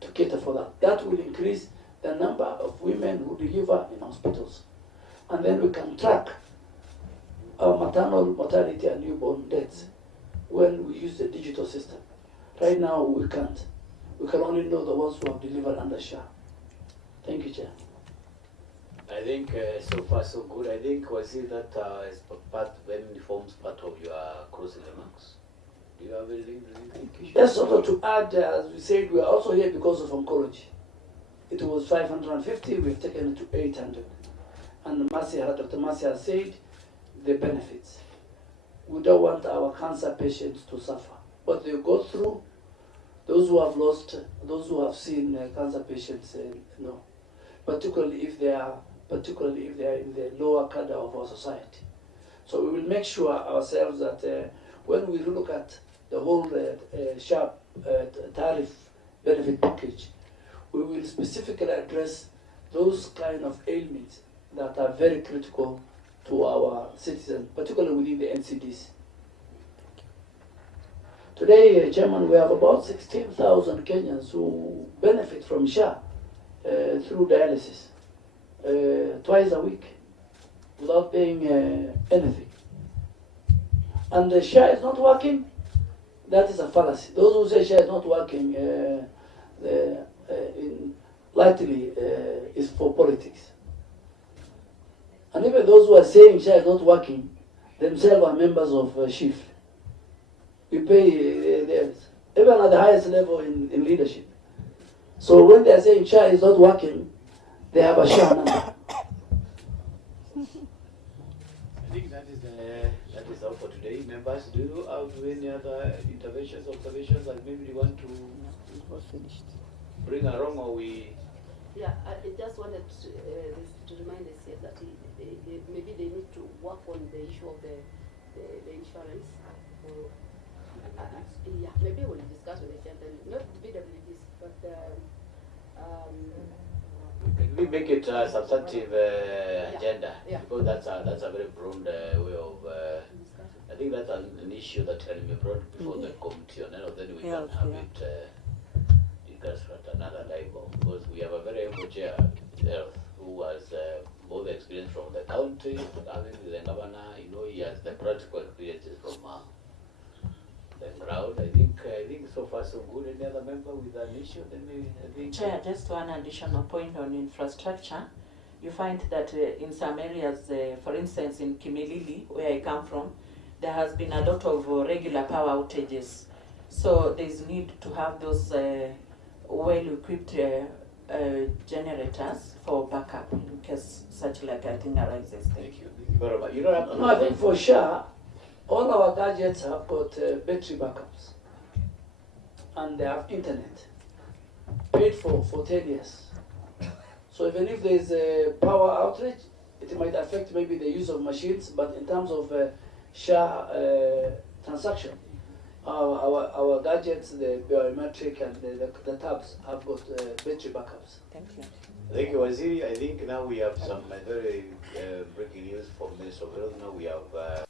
to cater for that. That will increase the number of women who deliver in hospitals. And then we can track our maternal mortality and newborn deaths when we use the digital system. Right now, we can't. We can only know the ones who have delivered under SHA. Thank you, Chair. I think so far so good. I think was it that is when it forms part of your crossing remarks. Do you have anything? Just also to add, as we said, we are also here because of oncology. It was 550, we've taken it to 800. And Dr. Mercy has said the benefits. We don't want our cancer patients to suffer. What they go through, those who have lost, those who have seen cancer patients, no. Particularly if they are in the lower cadre of our society. So we will make sure ourselves that when we look at the whole sharp tariff benefit package, we will specifically address those kind of ailments that are very critical to our citizens, particularly within the NCDs. Today, Chairman, we have about 16,000 Kenyans who benefit from SHA through dialysis twice a week without paying anything. And the SHA is not working, that is a fallacy. Those who say SHA is not working lightly is for politics. And even those who are saying SHA is not working themselves are members of SHIF. We pay theirs, even at the highest level in leadership. So when they are saying SHA is not working, they have a SHA number. think that is all for today. Members, do you have any other interventions, observations that maybe you want to bring along, or we? Yeah, I just wanted to remind us here that maybe they need to work on the issue of the insurance. Yeah, maybe we'll discuss with the chairman, not BWDs, but Can we make it a substantive agenda? Yeah. Because that's a very broad way of. I think that's an issue that can be brought before the committee, and then we can have it discussed at another level. Because we have a very able chair who has both experience from the county, having the governor. You know, he has the practical experiences from the ground. I think so far so good. Any other member with an issue? Then maybe I think. Chair, just one additional point on infrastructure. You find that in some areas, for instance, in Kimilili, where I come from, there has been a lot of regular power outages. So there's need to have those well-equipped generators for backup in case such like a thing arises. Thank you. Thank you very much. You don't have to. No, I think for sure, all our gadgets have got battery backups, and they have internet, paid for 10 years. So even if there is a power outage, it might affect maybe the use of machines, but in terms of share transaction, our gadgets, the biometric and the tabs have got battery backups. Thank you. Thank you, Waziri. I think now we have some very breaking news from Minister of Health. Now we have.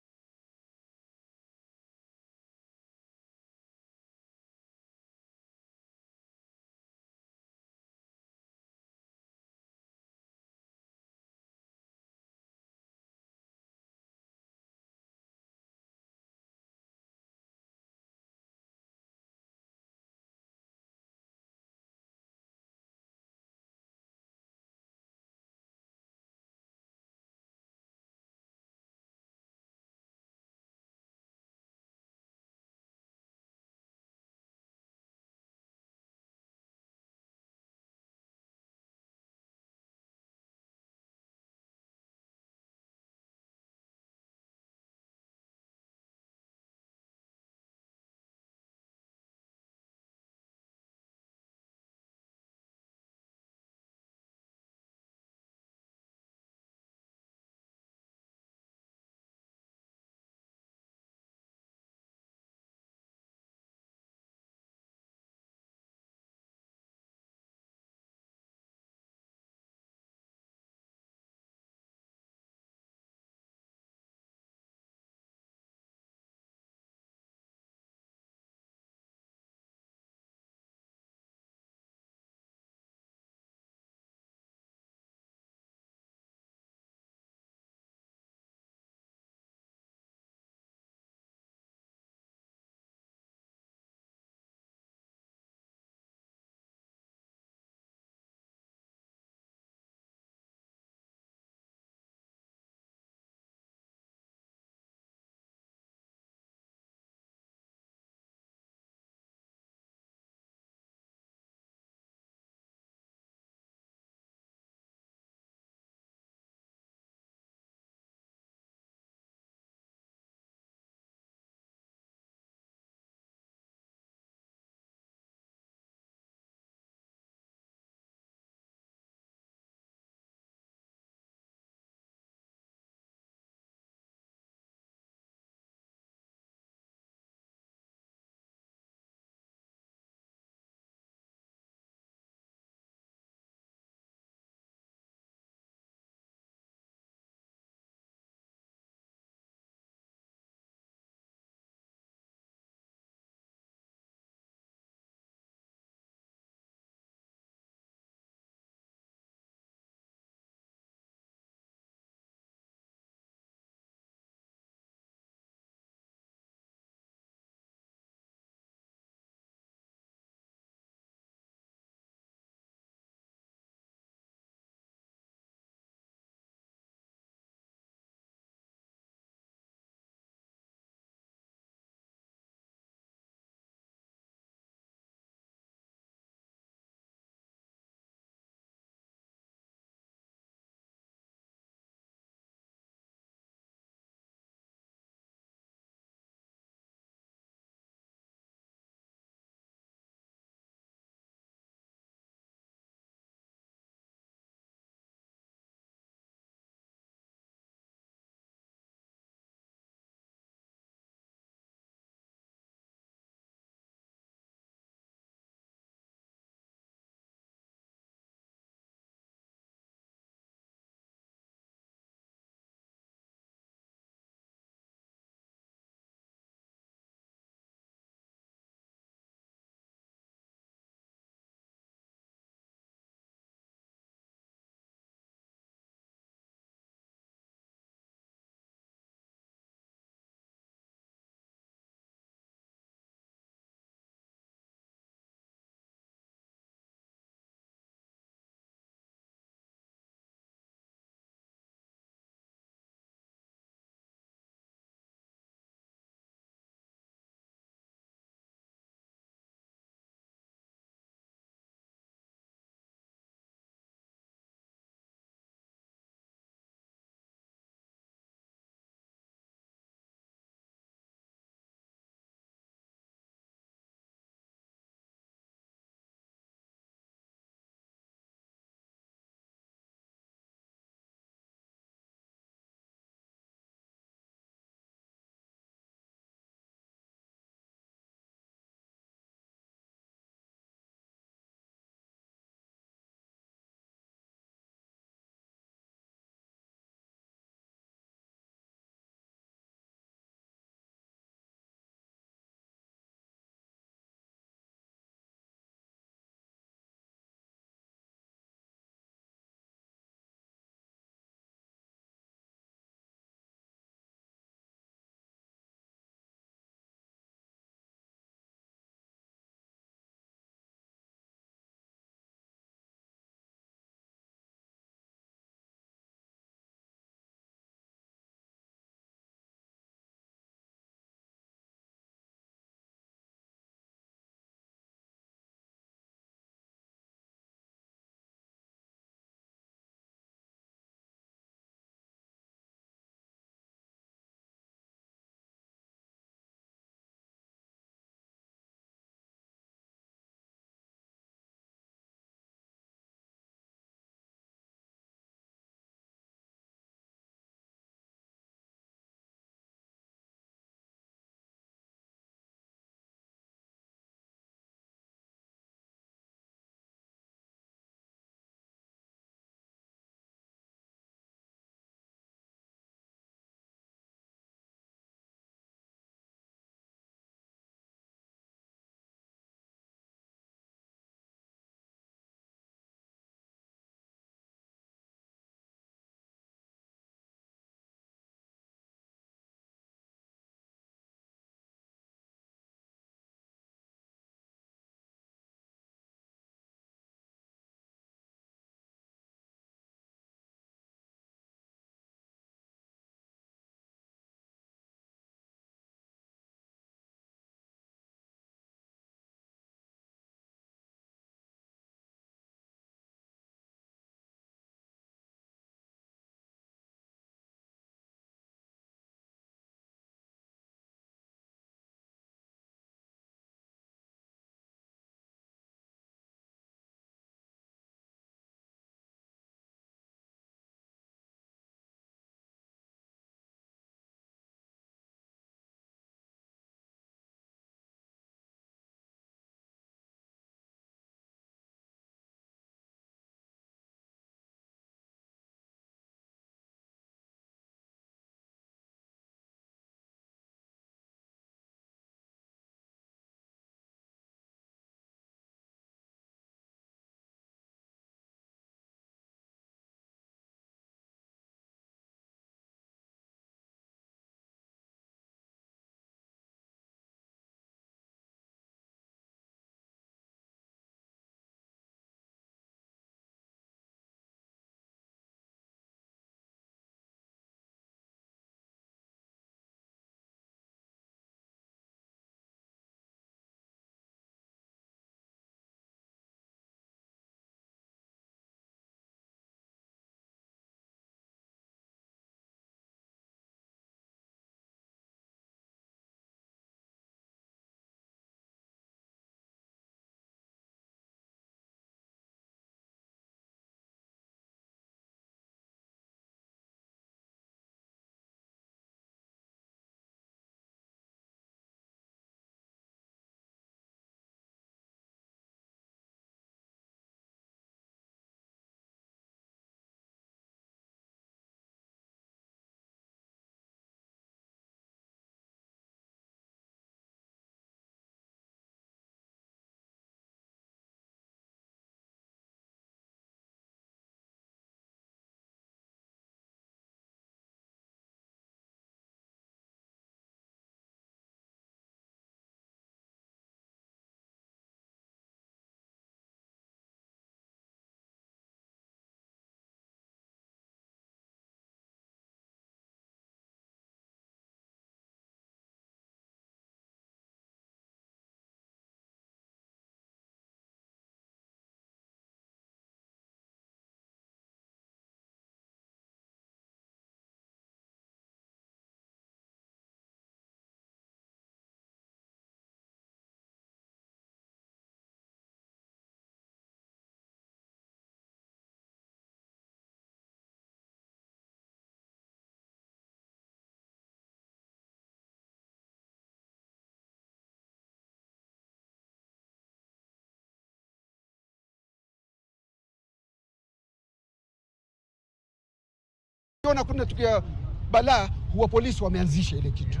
wakiona kuna tukia balaa huwa polisi wameanzisha ile kitu.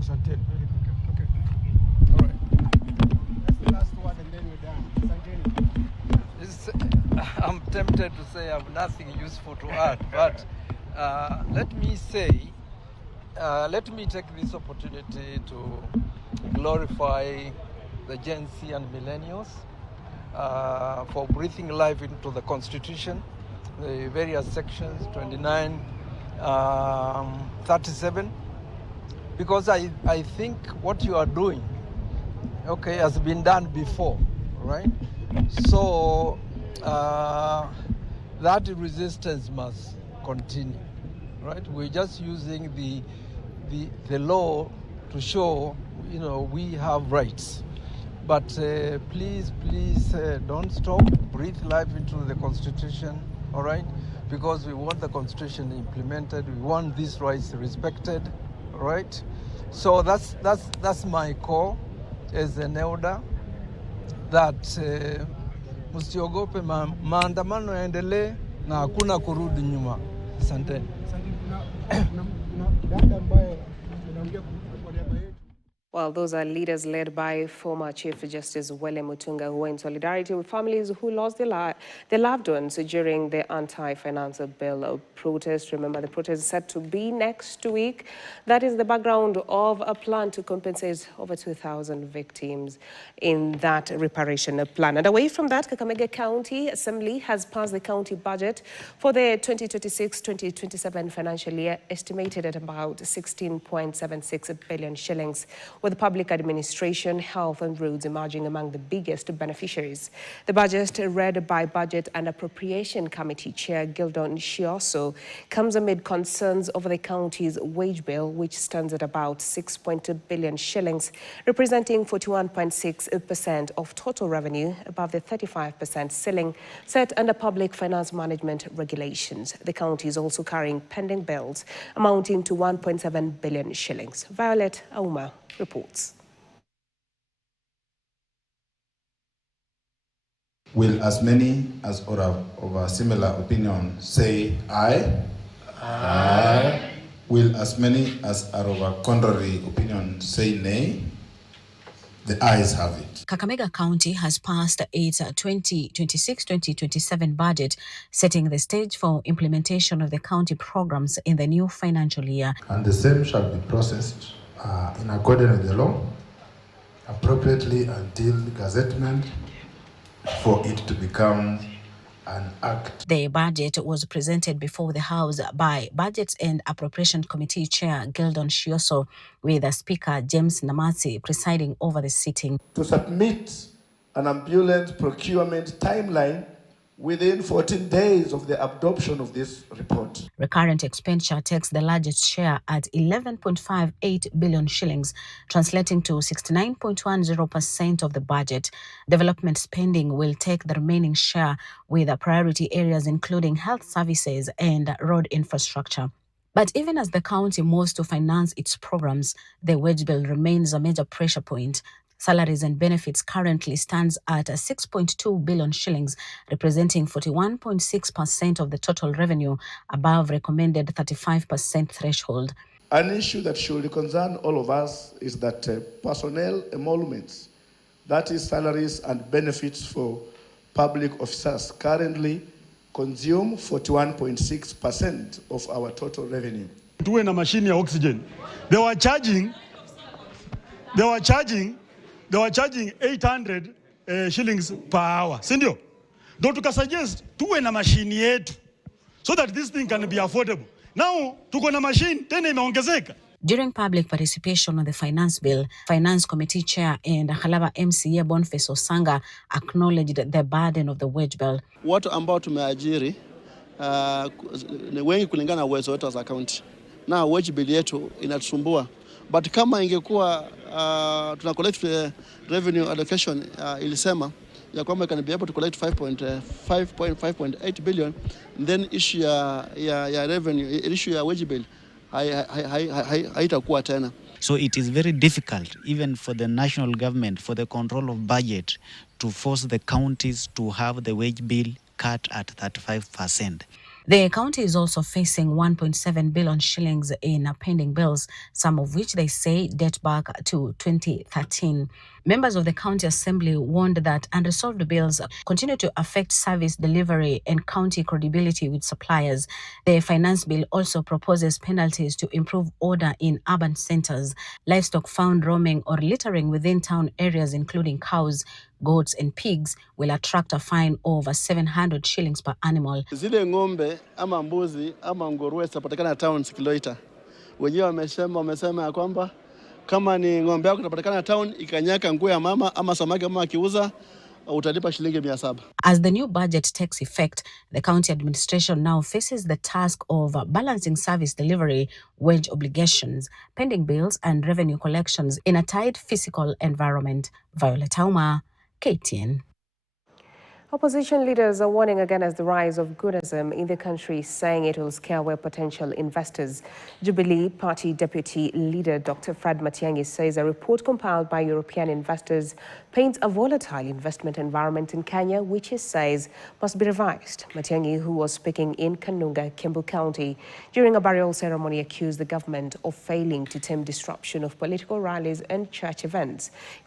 Asanteni. Okay. All right. That's the last one and then we're done. Asanteni. I'm tempted to say I have nothing useful to add, but let me take this opportunity to glorify the Gen Z and millennials for breathing life into the Constitution, the various sections 29, 37, because I think what you are doing, okay, has been done before, right? So that resistance must continue, right? We're just using the law to show, you know, we have rights. But please don't stop. Breathe life into the Constitution, all right? Because we want the Constitution implemented. We want these rights respected, all right? So that's my call as an elder, that msiogope, maandamano yaendelee na hakuna kurudi nyuma. Asante. Well, those are leaders led by former Chief Justice Wele Mutunga, who were in solidarity with families who lost their loved ones during the anti-finance bill protest. Remember, the protest is set to be next week. That is the background of a plan to compensate over 2,000 victims in that reparation plan. And away from that, Kakamega County Assembly has passed the county budget for the 2026-2027 financial year, estimated at about 16.76 billion shillings, with public administration, health and roads emerging among the biggest beneficiaries. The budget, read by Budget and Appropriation Committee Chair Gildon Shioso, comes amid concerns over the county's wage bill, which stands at about 6.2 billion shillings, representing 41.6% of total revenue, above the 35% ceiling set under public finance management regulations. The county is also carrying pending bills amounting to 1.7 billion shillings. Violet Auma reports. Will as many as are of a similar opinion say aye? Aye. Will as many as are of a contrary opinion say nay? The ayes have it. Kakamega County has passed its 2026-2027 budget, setting the stage for implementation of the county programs in the new financial year. And the same shall be processed in accordance with the law, appropriately until gazettement, for it to become an act. The budget was presented before the House by Budget and Appropriation Committee Chair Gildon Shioso, with the Speaker James Namasi presiding over the sitting. To submit an ambulance procurement timeline within 14 days of the adoption of this report. Recurrent expenditure takes the largest share at 11.58 billion shillings, translating to 69.10% of the budget. Development spending will take the remaining share, with priority areas including health services and road infrastructure. But even as the county moves to finance its programs, the wage bill remains a major pressure point. Salaries and benefits currently stands at 6.2 billion shillings, representing 41.6% of the total revenue, above recommended 35% threshold. An issue that should concern all of us is that personnel emoluments, that is salaries and benefits for public officers, currently consume 41.6% of our total revenue. Tuwe na machine ya oxygen. They were charging 800 shillings per hour. Sindio? Ndio tukasuggest tuwe na machine yetu so that this thing can be affordable. Now tuko na machine tena imeongezeka. During public participation on the finance bill, Finance Committee Chair and Halaba MCA Boniface Osanga acknowledged the burden of the wage bill. Watu ambao tumeajiri wengi kulingana na uwezo wetu za county. Na wage bill yetu inatusumbua. But kama ingekuwa tuna collect revenue allocation ilisema ya kwamba can be able to collect 5.8 billion, then issue ya revenue, issue ya wage bill haitakuwa tena. So it is very difficult even for the national government, for the control of budget, to force the counties to have the wage bill cut at 35%. The county is also facing 1.7 billion shillings in pending bills, some of which they say date back to 2013. Members of the County Assembly warned that unresolved bills continue to affect service delivery and county credibility with suppliers. The finance bill also proposes penalties to improve order in urban centers. Livestock found roaming or littering within town areas, including cows, goats and pigs, will attract a fine of over 700 shillings per animal. Zile ng'ombe ama mbuzi ama nguruwe zitapatikana town Kiloita. Wenyewe wamesema ya kwamba kama ni ng'ombe yako itapatikana town ikanyaka nguo ya mama ama samaki ama akiuza utalipa shilingi 700. As the new budget takes effect, the county administration now faces the task of balancing service delivery, wage obligations, pending bills and revenue collections in a tight fiscal environment. Violet Auma, KTN. Opposition leaders are warning against the rise of goonism in the country, saying it will scare away potential investors. Jubilee Party Deputy Leader Dr. Fred Matiang'i says a report compiled by European investors paints a volatile investment environment in Kenya, which he says must be revised. Matiang'i, who was speaking in Kanunga, Kiambu County, during a burial ceremony, accused the government of failing to tame disruption of political rallies and church events. He was